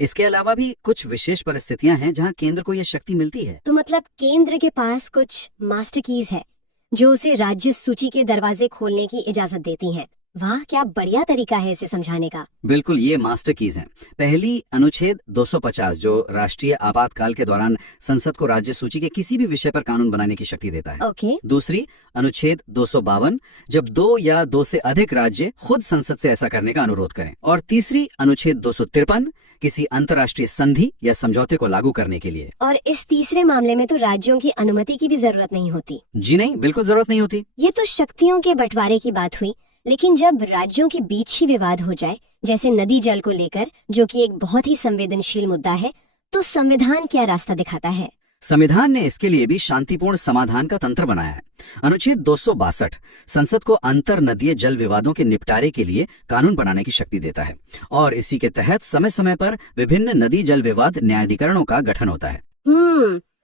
इसके अलावा भी कुछ विशेष परिस्थितियां हैं जहां केंद्र को यह शक्ति मिलती है। तो मतलब केंद्र के पास कुछ मास्टर कीज है जो उसे राज्य सूची के दरवाजे खोलने की इजाजत देती हैं। वाह, क्या बढ़िया तरीका है इसे समझाने का। बिल्कुल, ये मास्टर कीज हैं। पहली अनुच्छेद 250, जो राष्ट्रीय आपातकाल के दौरान संसद को राज्य सूची के किसी भी विषय पर कानून बनाने की शक्ति देता है। ओके। दूसरी अनुच्छेद 252, जब 2 या 2 से अधिक राज्य खुद संसद से ऐसा करने का अनुरोध करें। और तीसरी अनुच्छेद 253, किसी अंतर्राष्ट्रीय संधि या समझौते को लागू करने के लिए। और इस तीसरे मामले में तो राज्यों की अनुमति की भी जरूरत नहीं होती। जी नहीं, बिल्कुल जरूरत नहीं होती। ये तो शक्तियों के बंटवारे की बात हुई, लेकिन जब राज्यों के बीच ही विवाद हो जाए, जैसे नदी जल को लेकर, जो कि एक बहुत ही संवेदनशील मुद्दा है, तो संविधान क्या रास्ता दिखाता है? संविधान ने इसके लिए भी शांतिपूर्ण समाधान का तंत्र बनाया है। अनुच्छेद 262 संसद को अंतर नदीय जल विवादों के निपटारे के लिए कानून बनाने की शक्ति देता है और इसी के तहत समय समय पर विभिन्न नदी जल विवाद न्यायाधिकरणों का गठन होता है।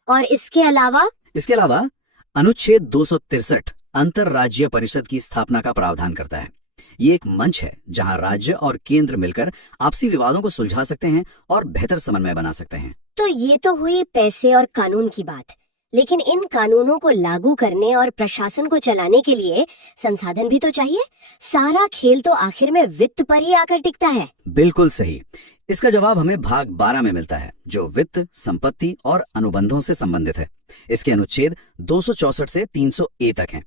और इसके अलावा अनुच्छेद 263 अंतरराज्यीय परिषद की स्थापना का प्रावधान करता है। ये एक मंच है जहां राज्य और केंद्र मिलकर आपसी विवादों को सुलझा सकते हैं और बेहतर समन्वय बना सकते हैं। तो ये तो हुई पैसे और कानून की बात, लेकिन इन कानूनों को लागू करने और प्रशासन को चलाने के लिए संसाधन भी तो चाहिए। सारा खेल तो आखिर में वित्त पर ही आकर टिकता है। बिल्कुल सही। इसका जवाब हमें भाग 12 में मिलता है, जो वित्त, संपत्ति और अनुबंधों से संबंधित है। इसके अनुच्छेद 264 से 300A तक हैं।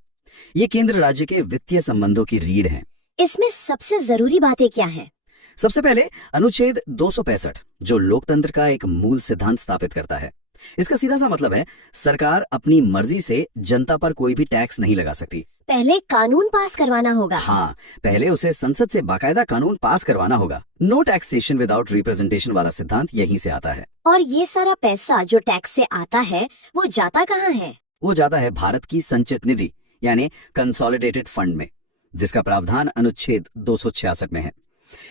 ये केंद्र राज्य के वित्तीय संबंधों की रीढ़ है। इसमें सबसे जरूरी बातें क्या है? सबसे पहले अनुच्छेद 265 जो लोकतंत्र का एक मूल सिद्धांत स्थापित करता है। इसका सीधा सा मतलब है सरकार अपनी मर्जी से जनता पर कोई भी टैक्स नहीं लगा सकती। पहले कानून पास करवाना होगा। हाँ, पहले उसे संसद से बाकायदा कानून पास करवाना होगा। नो टैक्सेशन विदाउट रिप्रेजेंटेशन वाला सिद्धांत यहीं से आता है। और ये सारा पैसा जो टैक्स से आता है वो जाता कहाँ है? वो जाता है भारत की संचित निधि यानी कंसोलिडेटेड फंड में, जिसका प्रावधान अनुच्छेद 266 में है।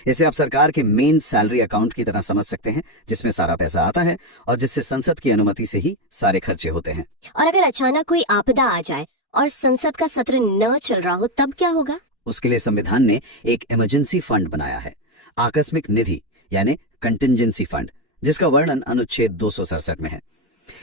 इसे आप सरकार के मेन सैलरी अकाउंट की तरह समझ सकते हैं, जिसमें सारा पैसा आता है और जिससे संसद की अनुमति से ही सारे खर्चे होते हैं। और अगर अचानक कोई आपदा आ जाए और संसद का सत्र न चल रहा हो तब क्या होगा? उसके लिए संविधान ने एक इमरजेंसी फंड बनाया है, आकस्मिक निधि यानी कंटिंजेंसी फंड, जिसका वर्णन अनुच्छेद 267 में है।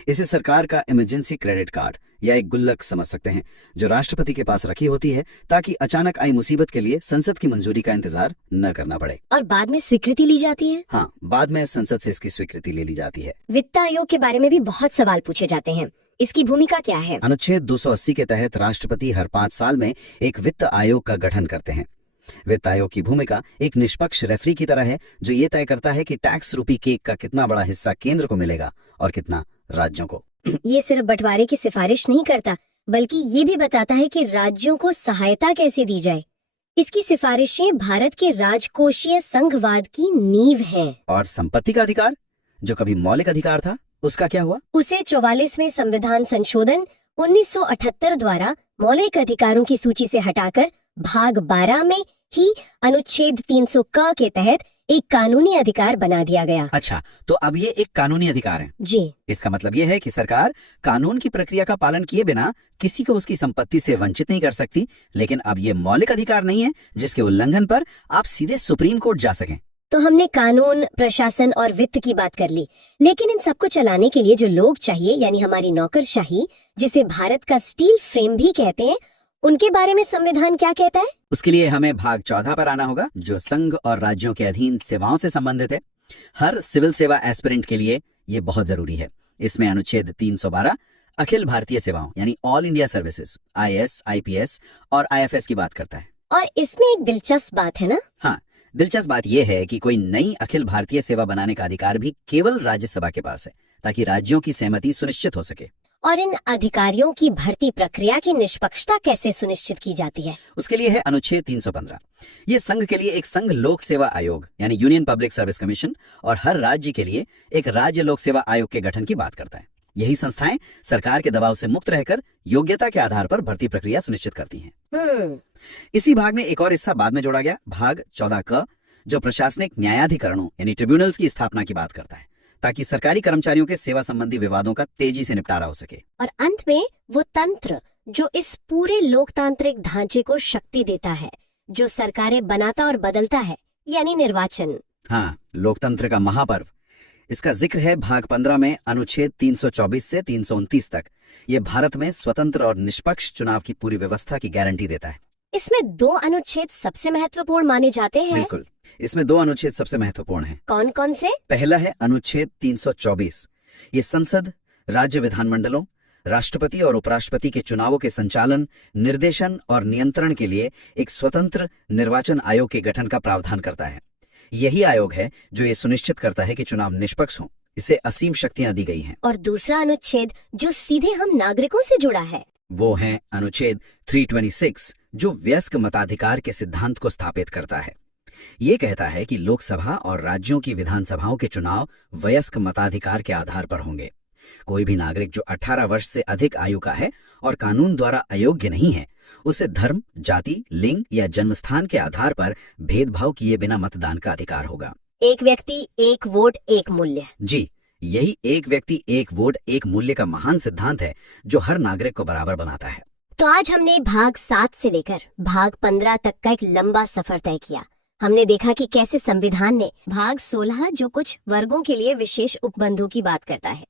इसे सरकार का इमरजेंसी क्रेडिट कार्ड या एक गुल्लक समझ सकते हैं, जो राष्ट्रपति के पास रखी होती है ताकि अचानक आई मुसीबत के लिए संसद की मंजूरी का इंतजार न करना पड़े। और बाद में स्वीकृति ली जाती है? हाँ, बाद में संसद से इसकी स्वीकृति ले ली जाती है। वित्त आयोग के बारे में भी बहुत सवाल पूछे जाते हैं, इसकी भूमिका क्या है? अनुच्छेद 280 के तहत राष्ट्रपति हर 5 साल में एक वित्त आयोग का गठन करते हैं। वित्त आयोग की भूमिका एक निष्पक्ष रेफरी की तरह है, जो ये तय करता है कि टैक्स रूपी केक का कितना बड़ा हिस्सा केंद्र को मिलेगा और कितना राज्यों को। ये सिर्फ बंटवारे की सिफारिश नहीं करता, बल्कि ये भी बताता है कि राज्यों को सहायता कैसे दी जाए। इसकी सिफारिशें भारत के राजकोषीय संघवाद की नींव हैं। और संपत्ति का अधिकार, जो कभी मौलिक अधिकार था, उसका क्या हुआ? उसे 44वें संविधान संशोधन 1978 द्वारा मौलिक अधिकारों की सूची से हटाकर भाग 12 में ही अनुच्छेद 300 क के तहत एक कानूनी अधिकार बना दिया गया। अच्छा, तो अब ये एक कानूनी अधिकार है। जी। इसका मतलब ये है कि सरकार कानून की प्रक्रिया का पालन किए बिना किसी को उसकी संपत्ति से वंचित नहीं कर सकती, लेकिन अब ये मौलिक अधिकार नहीं है जिसके उल्लंघन पर आप सीधे सुप्रीम कोर्ट जा सकें। तो हमने कानून, प्रशासन और वित्त की बात कर ली, लेकिन इन सबको चलाने के लिए जो लोग चाहिए, यानी हमारी नौकरशाही, जिसे भारत का स्टील फ्रेम भी कहते हैं, उनके बारे में संविधान क्या कहता है? उसके लिए हमें भाग 14 पर आना होगा, जो संघ और राज्यों के अधीन सेवाओं से संबंधित है। हर सिविल सेवा एस्पिरेंट के लिए ये बहुत जरूरी है। इसमें अनुच्छेद 312 अखिल भारतीय सेवाओं यानी all India services, IAS, IPS और IFS की बात करता है। और इसमें एक दिलचस्प बात है ना? हाँ, दिलचस्प बात यह है कि कोई नई अखिल भारतीय सेवा बनाने का अधिकार भी केवल राज्यसभा के पास है, ताकि राज्यों की सहमति सुनिश्चित हो सके। और इन अधिकारियों की भर्ती प्रक्रिया की निष्पक्षता कैसे सुनिश्चित की जाती है? उसके लिए है अनुच्छेद 315। ये संघ के लिए एक संघ लोक सेवा आयोग यानी यूनियन पब्लिक सर्विस कमीशन और हर राज्य के लिए एक राज्य लोक सेवा आयोग के गठन की बात करता है। यही संस्थाएं सरकार के दबाव से मुक्त रहकर योग्यता के आधार पर भर्ती प्रक्रिया सुनिश्चित करती हैं। इसी भाग में एक और हिस्सा बाद में जोड़ा गया, भाग 14 क, जो प्रशासनिक न्यायाधिकरणों यानी ट्रिब्यूनल्स की स्थापना की बात करता है, ताकि सरकारी कर्मचारियों के सेवा संबंधी विवादों का तेजी से निपटारा हो सके। और अंत में वो तंत्र जो इस पूरे लोकतांत्रिक ढांचे को शक्ति देता है, जो सरकारें बनाता और बदलता है, यानी निर्वाचन। हाँ, लोकतंत्र का महापर्व। इसका जिक्र है भाग 15 में अनुच्छेद 324 से 329 तक। ये भारत में स्वतंत्र और निष्पक्ष चुनाव की पूरी व्यवस्था की गारंटी देता है। इसमें 2 अनुच्छेद सबसे महत्वपूर्ण माने जाते हैं। बिल्कुल, इसमें 2 अनुच्छेद सबसे महत्वपूर्ण हैं। कौन कौन से? पहला है अनुच्छेद 324। ये संसद, राज्य विधानमंडलों, राष्ट्रपति और उपराष्ट्रपति के चुनावों के संचालन, निर्देशन और नियंत्रण के लिए एक स्वतंत्र निर्वाचन आयोग के गठन का प्रावधान करता है। यही आयोग है जो ये सुनिश्चित करता है कि चुनाव निष्पक्ष हों। इसे असीम शक्तियां दी गई हैं। और दूसरा अनुच्छेद जो सीधे हम नागरिकों से जुड़ा है, वो है अनुच्छेद 326, जो वयस्क मताधिकार के सिद्धांत को स्थापित करता है। ये कहता है कि लोकसभा और राज्यों की विधानसभाओं के चुनाव वयस्क मताधिकार के आधार पर होंगे। कोई भी नागरिक जो 18 वर्ष से अधिक आयु का है और कानून द्वारा अयोग्य नहीं है, उसे धर्म, जाति, लिंग या जन्मस्थान के आधार पर भेदभाव किए बिना मतदान का अधिकार होगा। एक व्यक्ति एक वोट एक मूल्य। जी, यही एक व्यक्ति एक वोट एक मूल्य का महान सिद्धांत है जो हर नागरिक को बराबर बनाता है। तो आज हमने भाग 7 से लेकर भाग 15 तक का एक लंबा सफर तय किया। हमने देखा कि कैसे संविधान ने भाग 16 जो कुछ वर्गों के लिए विशेष उपबंधों की बात करता है,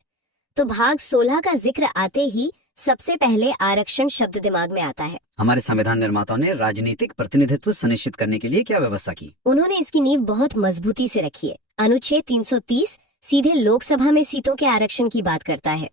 तो भाग 16 का जिक्र आते ही सबसे पहले आरक्षण शब्द दिमाग में आता है। हमारे संविधान निर्माताओं ने राजनीतिक प्रतिनिधित्व सुनिश्चित करने के लिए क्या व्यवस्था की? उन्होंने इसकी नींव बहुत मजबूती से रखी है। अनुच्छेद 330 सीधे लोकसभा में सीटों के आरक्षण की बात करता है।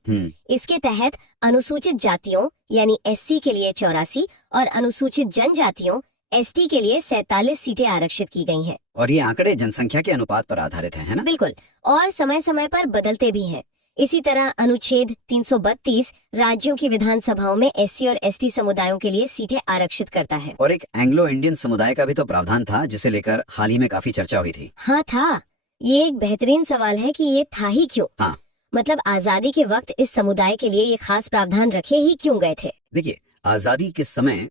इसके तहत अनुसूचित जातियों यानी एससी के लिए 84 और अनुसूचित जनजातियों एसटी के लिए 47 सीटें आरक्षित की गई हैं। और ये आंकड़े जनसंख्या के अनुपात पर आधारित हैं, है ना? बिल्कुल, और समय समय पर बदलते भी हैं। इसी तरह अनुच्छेद 332 राज्यों की विधानसभाओं में एससी और एसटी समुदायों के लिए सीटें आरक्षित करता है। और एक एंग्लो इंडियन समुदाय का भी तो प्रावधान था, जिसे लेकर हाल ही में काफी चर्चा हुई थी। हाँ था। ये एक बेहतरीन सवाल है कि ये था ही क्यों? हाँ, मतलब आजादी के वक्त इस समुदाय के लिए ये खास प्रावधान रखे ही क्यों गए थे? देखिए, आजादी के समय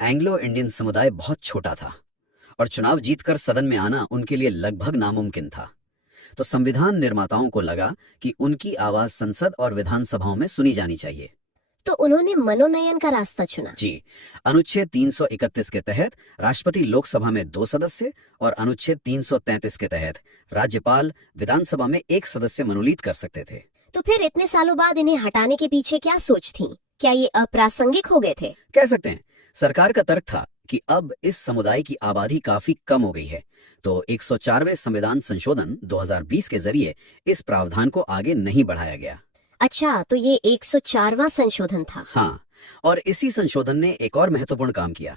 एंग्लो इंडियन समुदाय बहुत छोटा था और चुनाव जीतकर सदन में आना उनके लिए लगभग नामुमकिन था। तो संविधान निर्माताओं को लगा कि उनकी आवाज संसद और विधानसभाओं में सुनी जानी चाहिए, तो उन्होंने मनोनयन का रास्ता चुना। जी, अनुच्छेद 331 के तहत राष्ट्रपति लोकसभा में 2 सदस्य और अनुच्छेद 333 के तहत राज्यपाल विधानसभा में 1 सदस्य मनोनीत कर सकते थे। तो फिर इतने सालों बाद इन्हें हटाने के पीछे क्या सोच थी? क्या ये अप्रासंगिक हो गए थे? कह सकते हैं। सरकार का तर्क था कि अब इस समुदाय की आबादी काफी कम हो गई है, तो 104वें संविधान संशोधन 2020 के जरिए इस प्रावधान को आगे नहीं बढ़ाया गया। अच्छा, तो ये 104वां संशोधन था। हाँ, और इसी संशोधन ने एक और महत्वपूर्ण काम किया।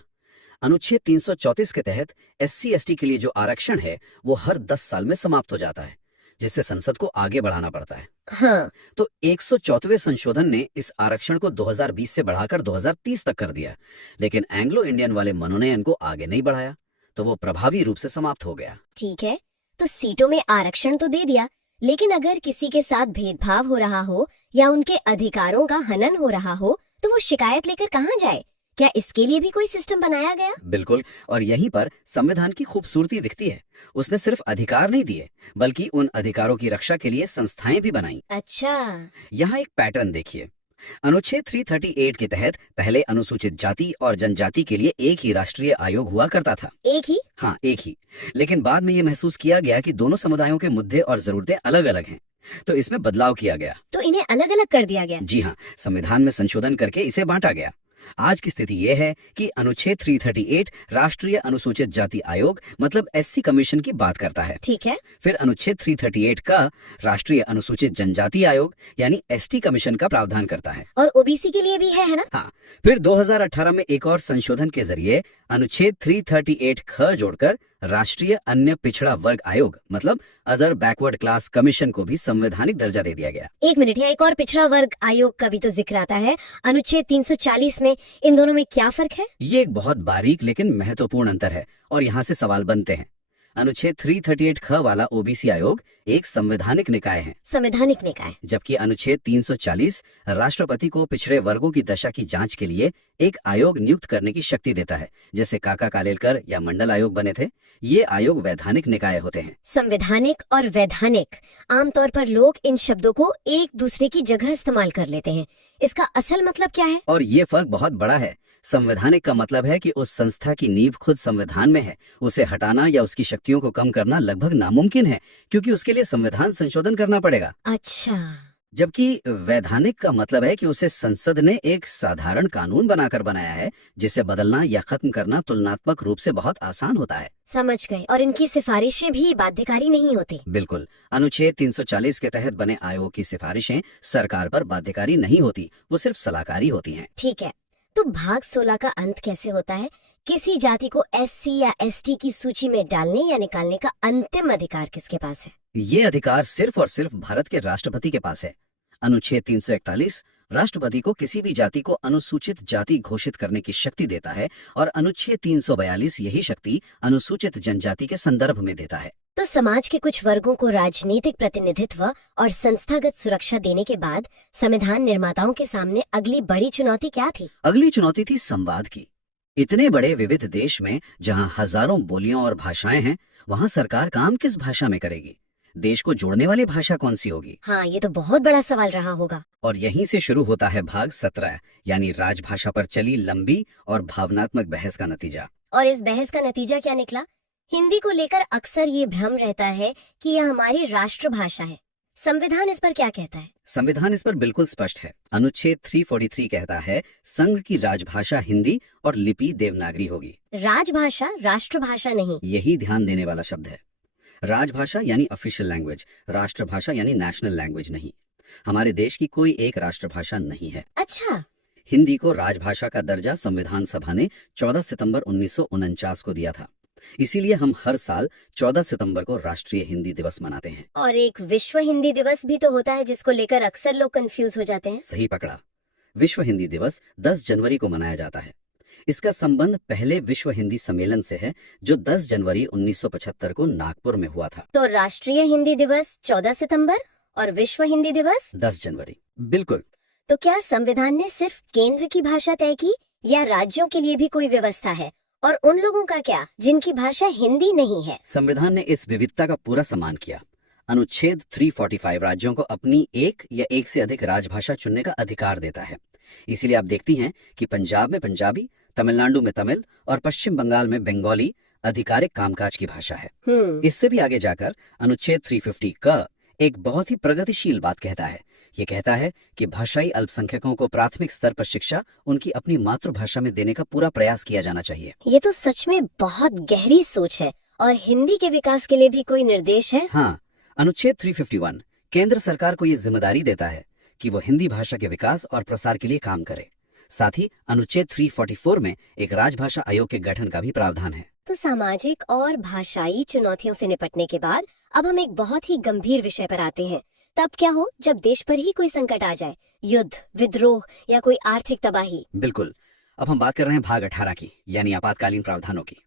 अनुच्छेद 334 के तहत एससी एसटी के लिए जो आरक्षण है वो हर 10 साल में समाप्त हो जाता है, जिससे संसद को आगे बढ़ाना पड़ता है। हाँ। तो 104वें संशोधन ने इस आरक्षण को 2020 से बढ़ाकर 2030 तक कर दिया, लेकिन एंग्लो इंडियन वाले मनोनयन को आगे नहीं बढ़ाया, तो वो प्रभावी रूप से समाप्त हो गया। ठीक है, तो सीटों में आरक्षण तो दे दिया, लेकिन अगर किसी के साथ भेदभाव हो रहा हो या उनके अधिकारों का हनन हो रहा हो, तो वो शिकायत लेकर कहाँ जाए? क्या इसके लिए भी कोई सिस्टम बनाया गया? बिल्कुल, और यहीं पर संविधान की खूबसूरती दिखती है। उसने सिर्फ अधिकार नहीं दिए, बल्कि उन अधिकारों की रक्षा के लिए संस्थाएं भी बनाई। अच्छा, यहाँ एक पैटर्न देखिए। अनुच्छेद 338 के तहत पहले अनुसूचित जाति और जनजाति के लिए एक ही राष्ट्रीय आयोग हुआ करता था। एक ही? हाँ, एक ही। लेकिन बाद में ये महसूस किया गया कि दोनों समुदायों के मुद्दे और जरूरतें अलग अलग हैं, तो इसमें बदलाव किया गया। तो इन्हें अलग अलग कर दिया गया? जी हाँ, संविधान में संशोधन करके इसे बांटा गया। आज की स्थिति यह है कि अनुच्छेद 338 राष्ट्रीय अनुसूचित जाति आयोग मतलब एससी कमीशन की बात करता है। ठीक है। फिर अनुच्छेद 338 का राष्ट्रीय अनुसूचित जनजाति आयोग यानी एसटी कमीशन का प्रावधान करता है। और ओबीसी के लिए भी है ना? हाँ, फिर 2018 में एक और संशोधन के जरिए अनुच्छेद 338 ख जोड़कर राष्ट्रीय अन्य पिछड़ा वर्ग आयोग मतलब अदर बैकवर्ड क्लास कमीशन को भी संवैधानिक दर्जा दे दिया गया। एक मिनट, यहाँ एक और पिछड़ा वर्ग आयोग का भी तो जिक्र आता है अनुच्छेद 340 में। इन दोनों में क्या फर्क है? ये एक बहुत बारीक लेकिन महत्वपूर्ण अंतर है और यहाँ से सवाल बनते हैं। अनुच्छेद 338 ख वाला ओबीसी आयोग एक संवैधानिक निकाय है। संवैधानिक निकाय। जबकि अनुच्छेद 340 राष्ट्रपति को पिछड़े वर्गों की दशा की जांच के लिए एक आयोग नियुक्त करने की शक्ति देता है, जैसे काका कालेलकर या मंडल आयोग बने थे। ये आयोग वैधानिक निकाय होते हैं। संवैधानिक और वैधानिक, आमतौर पर लोग इन शब्दों को एक दूसरे की जगह इस्तेमाल कर लेते हैं। इसका असल मतलब क्या है? और ये फर्क बहुत बड़ा है। संवैधानिक का मतलब है कि उस संस्था की नींव खुद संविधान में है, उसे हटाना या उसकी शक्तियों को कम करना लगभग नामुमकिन है, क्योंकि उसके लिए संविधान संशोधन करना पड़ेगा। अच्छा। जबकि वैधानिक का मतलब है कि उसे संसद ने एक साधारण कानून बनाकर बनाया है, जिसे बदलना या खत्म करना तुलनात्मक रूप से बहुत आसान होता है। समझ गए। और इनकी सिफारिशें भी बाध्यकारी नहीं होती? बिल्कुल। अनुच्छेद 340 के तहत बने आयोग की सिफारिशें सरकार पर बाध्यकारी नहीं होती, वो सिर्फ सलाहकारी होती हैं। ठीक है, तो भाग 16 का अंत कैसे होता है? किसी जाति को एससी या एसटी की सूची में डालने या निकालने का अंतिम अधिकार किसके पास है? ये अधिकार सिर्फ और सिर्फ भारत के राष्ट्रपति के पास है। अनुच्छेद 341 राष्ट्रपति को किसी भी जाति को अनुसूचित जाति घोषित करने की शक्ति देता है और अनुच्छेद 342 यही शक्ति अनुसूचित जनजाति के संदर्भ में देता है। तो समाज के कुछ वर्गों को राजनीतिक प्रतिनिधित्व और संस्थागत सुरक्षा देने के बाद संविधान निर्माताओं के सामने अगली बड़ी चुनौती क्या थी? अगली चुनौती थी संवाद की। इतने बड़े विविध देश में जहां हजारों बोलियां और भाषाएं हैं, वहां सरकार काम किस भाषा में करेगी? देश को जोड़ने वाली भाषा कौन सी होगी? हाँ, ये तो बहुत बड़ा सवाल रहा होगा। और यहीं से शुरू होता है भाग 17 यानी राजभाषा पर चली लंबी और भावनात्मक बहस का नतीजा। और इस बहस का नतीजा क्या निकला? हिंदी को लेकर अक्सर ये भ्रम रहता है कि यह हमारी राष्ट्रभाषा है। संविधान इस पर क्या कहता है? संविधान इस पर बिल्कुल स्पष्ट है। अनुच्छेद 343 कहता है संघ की राजभाषा हिंदी और लिपि देवनागरी होगी। राजभाषा राष्ट्रभाषा नहीं। यही ध्यान देने वाला शब्द है। राजभाषा यानी ऑफिशियल लैंग्वेज, राष्ट्रभाषा यानी नेशनल लैंग्वेज नहीं। हमारे देश की कोई एक राष्ट्रभाषा नहीं है। अच्छा। हिंदी को राजभाषा का दर्जा संविधान सभा ने 14 सितंबर 1949 को दिया था। इसीलिए हम हर साल 14 सितंबर को राष्ट्रीय हिंदी दिवस मनाते हैं। और एक विश्व हिंदी दिवस भी तो होता है जिसको लेकर अक्सर लोग कंफ्यूज हो जाते हैं। सही पकड़ा। विश्व हिंदी दिवस 10 जनवरी को मनाया जाता है। इसका संबंध पहले विश्व हिंदी सम्मेलन से है जो 10 जनवरी 1975 को नागपुर में हुआ था। तो राष्ट्रीय हिंदी दिवस 14 सितंबर और विश्व हिंदी दिवस 10 जनवरी। बिल्कुल। तो क्या संविधान ने सिर्फ केंद्र की भाषा तय की या राज्यों के लिए भी कोई व्यवस्था है? और उन लोगों का क्या जिनकी भाषा हिंदी नहीं है? संविधान ने इस विविधता का पूरा सम्मान किया। अनुच्छेद 345 राज्यों को अपनी एक या एक से अधिक राजभाषा चुनने का अधिकार देता है। इसीलिए आप देखती हैं कि पंजाब में पंजाबी, तमिलनाडु में तमिल और पश्चिम बंगाल में बंगाली आधिकारिक कामकाज की भाषा है। इससे भी आगे जाकर अनुच्छेद 350 का एक बहुत ही प्रगतिशील बात कहता है। ये कहता है कि भाषाई अल्पसंख्यकों को प्राथमिक स्तर पर शिक्षा उनकी अपनी मातृभाषा में देने का पूरा प्रयास किया जाना चाहिए। ये तो सच में बहुत गहरी सोच है। और हिंदी के विकास के लिए भी कोई निर्देश है? हाँ, अनुच्छेद 351 केंद्र सरकार को ये जिम्मेदारी देता है कि वो हिंदी भाषा के विकास और प्रसार के लिए काम करे। साथ ही अनुच्छेद 344 में एक राजभाषा आयोग के गठन का भी प्रावधान है। तो सामाजिक और भाषाई चुनौतियों से निपटने के बाद अब हम एक बहुत ही गंभीर विषय पर आते हैं। तब क्या हो जब देश पर ही कोई संकट आ जाए, युद्ध, विद्रोह या कोई आर्थिक तबाही? बिल्कुल। अब हम बात कर रहे हैं भाग 18 की, यानी आपातकालीन प्रावधानों की।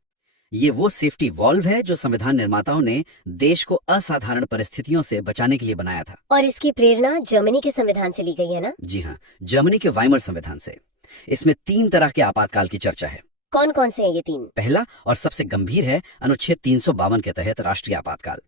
ये वो सेफ्टी वॉल्व है जो संविधान निर्माताओं ने देश को असाधारण परिस्थितियों से बचाने के लिए बनाया था। और इसकी प्रेरणा जर्मनी के संविधान से ली गई है ना? जी हाँ, जर्मनी के वाइमर संविधान से। इसमें 3 तरह के आपातकाल की चर्चा है। कौन कौन से हैं ये 3? पहला और सबसे गंभीर है अनुच्छेद 352 के तहत राष्ट्रीय आपातकाल।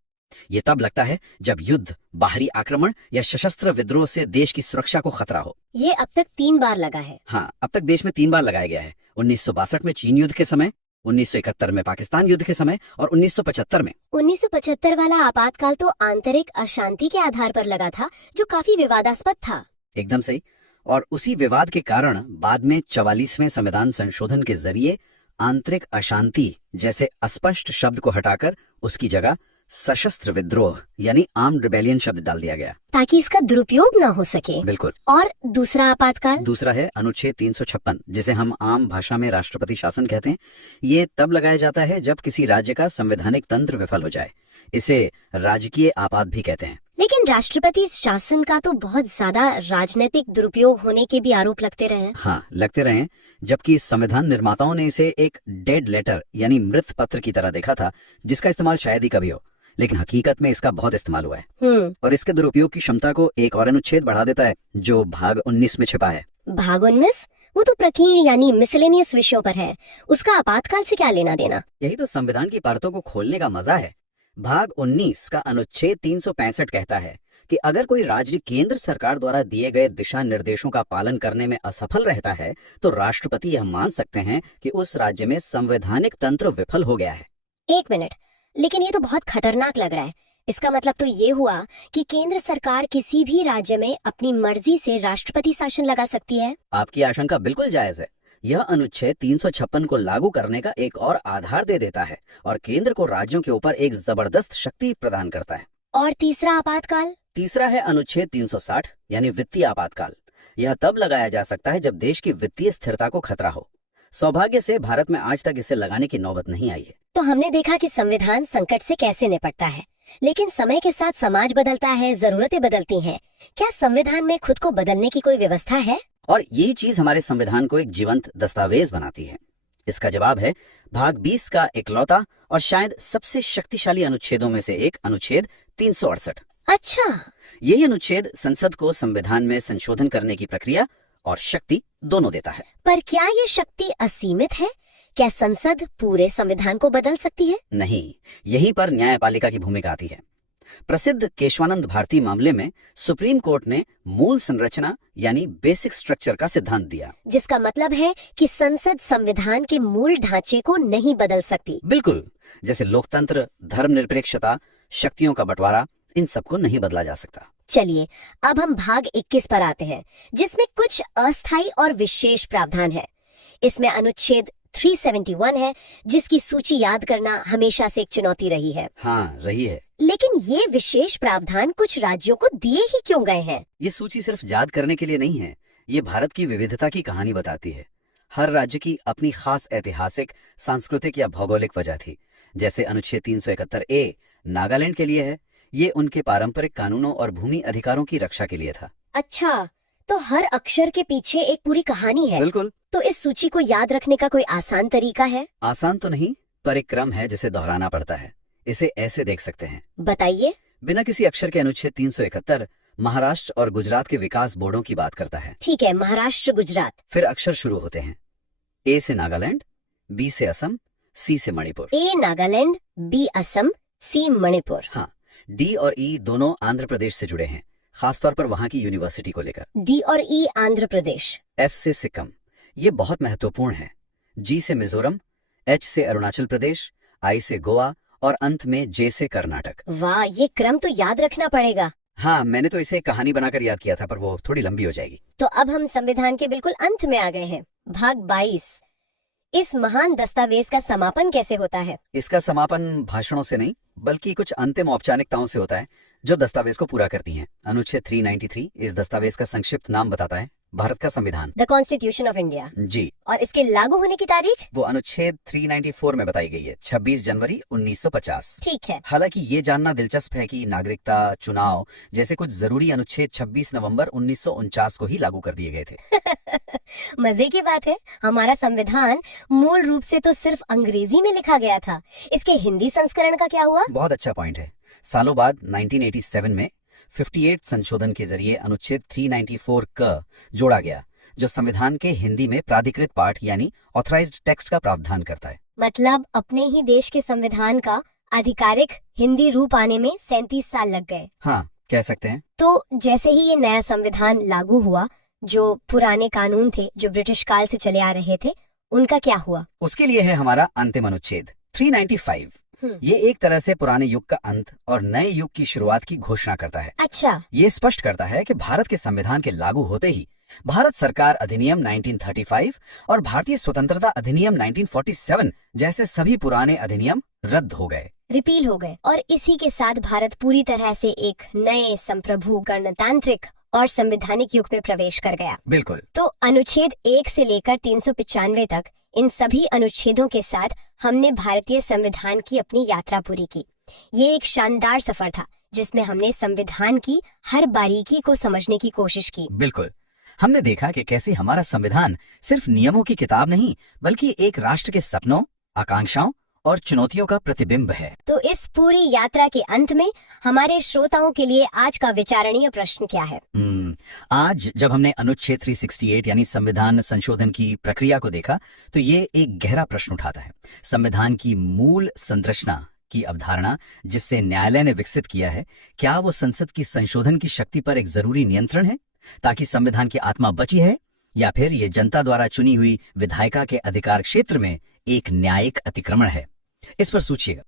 ये तब लगता है जब युद्ध, बाहरी आक्रमण या सशस्त्र विद्रोह से देश की सुरक्षा को खतरा हो। ये अब तक 3 बार लगा है। हाँ, अब तक देश में 3 बार लगाया गया है। 1962 में चीन युद्ध के समय, 1971 में पाकिस्तान युद्ध के समय और 1975 में। 1975 वाला आपातकाल तो आंतरिक अशांति के आधार पर लगा था, जो काफी विवादास्पद था। एकदम सही। और उसी विवाद के कारण बाद में 44वें संविधान संशोधन के जरिए आंतरिक अशांति जैसे अस्पष्ट शब्द को हटाकर उसकी जगह सशस्त्र विद्रोह यानी आर्म्ड रिबेलियन शब्द डाल दिया गया, ताकि इसका दुरुपयोग ना हो सके। बिल्कुल। और दूसरा आपातकाल? दूसरा है अनुच्छेद 356, जिसे हम आम भाषा में राष्ट्रपति शासन कहते हैं। ये तब लगाया जाता है जब किसी राज्य का संवैधानिक तंत्र विफल हो जाए। इसे राजकीय आपात भी कहते हैं। लेकिन राष्ट्रपति शासन का तो बहुत ज्यादा राजनीतिक दुरुपयोग होने के भी आरोप लगते रहे। हाँ, लगते रहे। जबकि संविधान निर्माताओं ने इसे एक डेड लेटर यानी मृत पत्र की तरह देखा था, जिसका इस्तेमाल शायद ही कभी हो, लेकिन हकीकत में इसका बहुत इस्तेमाल हुआ है। और इसके दुरुपयोग की क्षमता को एक और अनुच्छेद बढ़ा देता है जो भाग 19 में छिपा है। भाग 19? वो तो प्रकीर्ण यानी मिसलेनियस विषयों पर है। उसका आपातकाल से क्या लेना देना? यही तो संविधान की परतों को खोलने का मजा है। भाग 19 का अनुच्छेद 365 कहता है कि अगर कोई राज्य केंद्र सरकार द्वारा दिए गए दिशा निर्देशों का पालन करने में असफल रहता है तो राष्ट्रपति यह मान सकते हैं कि उस राज्य में संवैधानिक तंत्र विफल हो गया है। 1 मिनट, लेकिन ये तो बहुत खतरनाक लग रहा है। इसका मतलब तो ये हुआ कि केंद्र सरकार किसी भी राज्य में अपनी मर्जी से राष्ट्रपति शासन लगा सकती है। आपकी आशंका बिल्कुल जायज है। यह अनुच्छेद 356 को लागू करने का एक और आधार दे देता है और केंद्र को राज्यों के ऊपर एक जबरदस्त शक्ति प्रदान करता है। और तीसरा आपातकाल? तीसरा है अनुच्छेद 360 यानी वित्तीय आपातकाल। यह तब लगाया जा सकता है जब देश की वित्तीय स्थिरता को खतरा हो। सौभाग्य से भारत में आज तक इसे लगाने की नौबत नहीं आई है। तो हमने देखा कि संविधान संकट से कैसे निपटता है, लेकिन समय के साथ समाज बदलता है, जरूरतें बदलती हैं। क्या संविधान में खुद को बदलने की कोई व्यवस्था है? और यही चीज हमारे संविधान को एक जीवंत दस्तावेज बनाती है। इसका जवाब है भाग 20 का इकलौता और शायद सबसे शक्तिशाली अनुच्छेदों में से एक अनुच्छेद 368। अच्छा, यही अनुच्छेद संसद को संविधान में संशोधन करने की प्रक्रिया और शक्ति दोनों देता है। पर क्या ये शक्ति असीमित है? क्या संसद पूरे संविधान को बदल सकती है? नहीं, यहीं पर न्यायपालिका की भूमिका आती है। प्रसिद्ध केशवानंद भारती मामले में सुप्रीम कोर्ट ने मूल संरचना यानी बेसिक स्ट्रक्चर का सिद्धांत दिया, जिसका मतलब है कि संसद संविधान के मूल ढांचे को नहीं बदल सकती। बिल्कुल, जैसे लोकतंत्र, धर्मनिरपेक्षता, शक्तियों का बंटवारा, इन सबको नहीं बदला जा सकता। चलिए अब हम भाग 21 पर आते हैं, जिसमें कुछ अस्थायी और विशेष प्रावधान है। इसमें अनुच्छेद 371 है, जिसकी सूची याद करना हमेशा से एक चुनौती रही है। हाँ, रही है। लेकिन ये विशेष प्रावधान कुछ राज्यों को दिए ही क्यों गए हैं? ये सूची सिर्फ याद करने के लिए नहीं है, ये भारत की विविधता की कहानी बताती है। हर राज्य की अपनी खास ऐतिहासिक, सांस्कृतिक या भौगोलिक वजह थी। जैसे अनुच्छेद 371A नागालैंड के लिए है, ये उनके पारंपरिक कानूनों और भूमि अधिकारों की रक्षा के लिए था। अच्छा, तो हर अक्षर के पीछे एक पूरी कहानी है। बिल्कुल। तो इस सूची को याद रखने का कोई आसान तरीका है? आसान तो नहीं, पर एक क्रम है जिसे दोहराना पड़ता है। इसे ऐसे देख सकते हैं। बताइए। बिना किसी अक्षर के अनुच्छेद 371 महाराष्ट्र और गुजरात के विकास बोर्डों की बात करता है। ठीक है, महाराष्ट्र, गुजरात। फिर अक्षर शुरू होते हैं। ए से नागालैंड, बी से असम, सी से मणिपुर। ए नागालैंड, बी असम, सी मणिपुर। हाँ, डी और ई दोनों आंध्र प्रदेश से जुड़े हैं, खासतौर पर वहाँ की यूनिवर्सिटी को लेकर। डी और ई आंध्र प्रदेश। एफ से सिक्किम, ये बहुत महत्वपूर्ण है। जी से मिजोरम, एच से अरुणाचल प्रदेश, आई से गोवा और अंत में जे से कर्नाटक। वाह, ये क्रम तो याद रखना पड़ेगा। हाँ, मैंने तो इसे कहानी बनाकर याद किया था, पर वो थोड़ी लंबी हो जाएगी। तो अब हम संविधान के बिल्कुल अंत में आ गए हैं। भाग 22। इस महान दस्तावेज का समापन कैसे होता है? इसका समापन भाषणों से नहीं, बल्कि कुछ अंतिम औपचारिकताओं से होता है जो दस्तावेज को पूरा करती हैं। अनुच्छेद 393 इस दस्तावेज का संक्षिप्त नाम बताता है, भारत का संविधान, द कॉन्स्टिट्यूशन ऑफ इंडिया। जी। और इसके लागू होने की तारीख? वो अनुच्छेद 394 में बताई गई है, 26 जनवरी 1950। ठीक है। हालांकि ये जानना दिलचस्प है कि नागरिकता, चुनाव जैसे कुछ जरूरी अनुच्छेद 26 नवंबर 1949 को ही लागू कर दिए गए थे। मजे की बात है, हमारा संविधान मूल रूप से तो सिर्फ अंग्रेजी में लिखा गया था। इसके हिंदी संस्करण का क्या हुआ? बहुत अच्छा पॉइंट है। सालों बाद 1987 में 58 संशोधन के जरिए अनुच्छेद 394 क जोड़ा गया, जो संविधान के हिंदी में प्राधिकृत पाठ यानी ऑथराइज्ड टेक्स्ट का प्रावधान करता है। मतलब अपने ही देश के संविधान का आधिकारिक हिंदी रूप आने में 37 साल लग गए। हाँ, कह सकते हैं। तो जैसे ही ये नया संविधान लागू हुआ, जो पुराने कानून थे जो ब्रिटिश काल से चले आ रहे थे, उनका क्या हुआ? उसके लिए है हमारा अंतिम अनुच्छेद 395। ये एक तरह से पुराने युग का अंत और नए युग की शुरुआत की घोषणा करता है। अच्छा। ये स्पष्ट करता है कि भारत के संविधान के लागू होते ही भारत सरकार अधिनियम 1935 और भारतीय स्वतंत्रता अधिनियम 1947 जैसे सभी पुराने अधिनियम रद्द हो गए, रिपील हो गए, और इसी के साथ भारत पूरी तरह से एक नए संप्रभु, गणतांत्रिक और संवैधानिक युग में प्रवेश कर गया। बिल्कुल। तो अनुच्छेद 1 से लेकर 395 तक इन सभी अनुच्छेदों के साथ हमने भारतीय संविधान की अपनी यात्रा पूरी की। ये एक शानदार सफर था जिसमें हमने संविधान की हर बारीकी को समझने की कोशिश की। बिल्कुल। हमने देखा कि कैसे हमारा संविधान सिर्फ नियमों की किताब नहीं, बल्कि एक राष्ट्र के सपनों, आकांक्षाओं और चुनौतियों का प्रतिबिंब है। तो इस पूरी यात्रा के अंत में हमारे श्रोताओं के लिए आज का विचारणीय प्रश्न क्या है? आज जब हमने अनुच्छेद 368 यानी संविधान संशोधन की प्रक्रिया को देखा, तो ये एक गहरा प्रश्न उठाता है। संविधान की मूल संरचना की अवधारणा जिससे न्यायालय ने विकसित किया है, क्या वो संसद की संशोधन की शक्ति पर एक जरूरी नियंत्रण है ताकि संविधान की आत्मा बची है, या फिर ये जनता द्वारा चुनी हुई विधायिका के अधिकार क्षेत्र में एक न्यायिक अतिक्रमण है? इस पर सोचिएगा।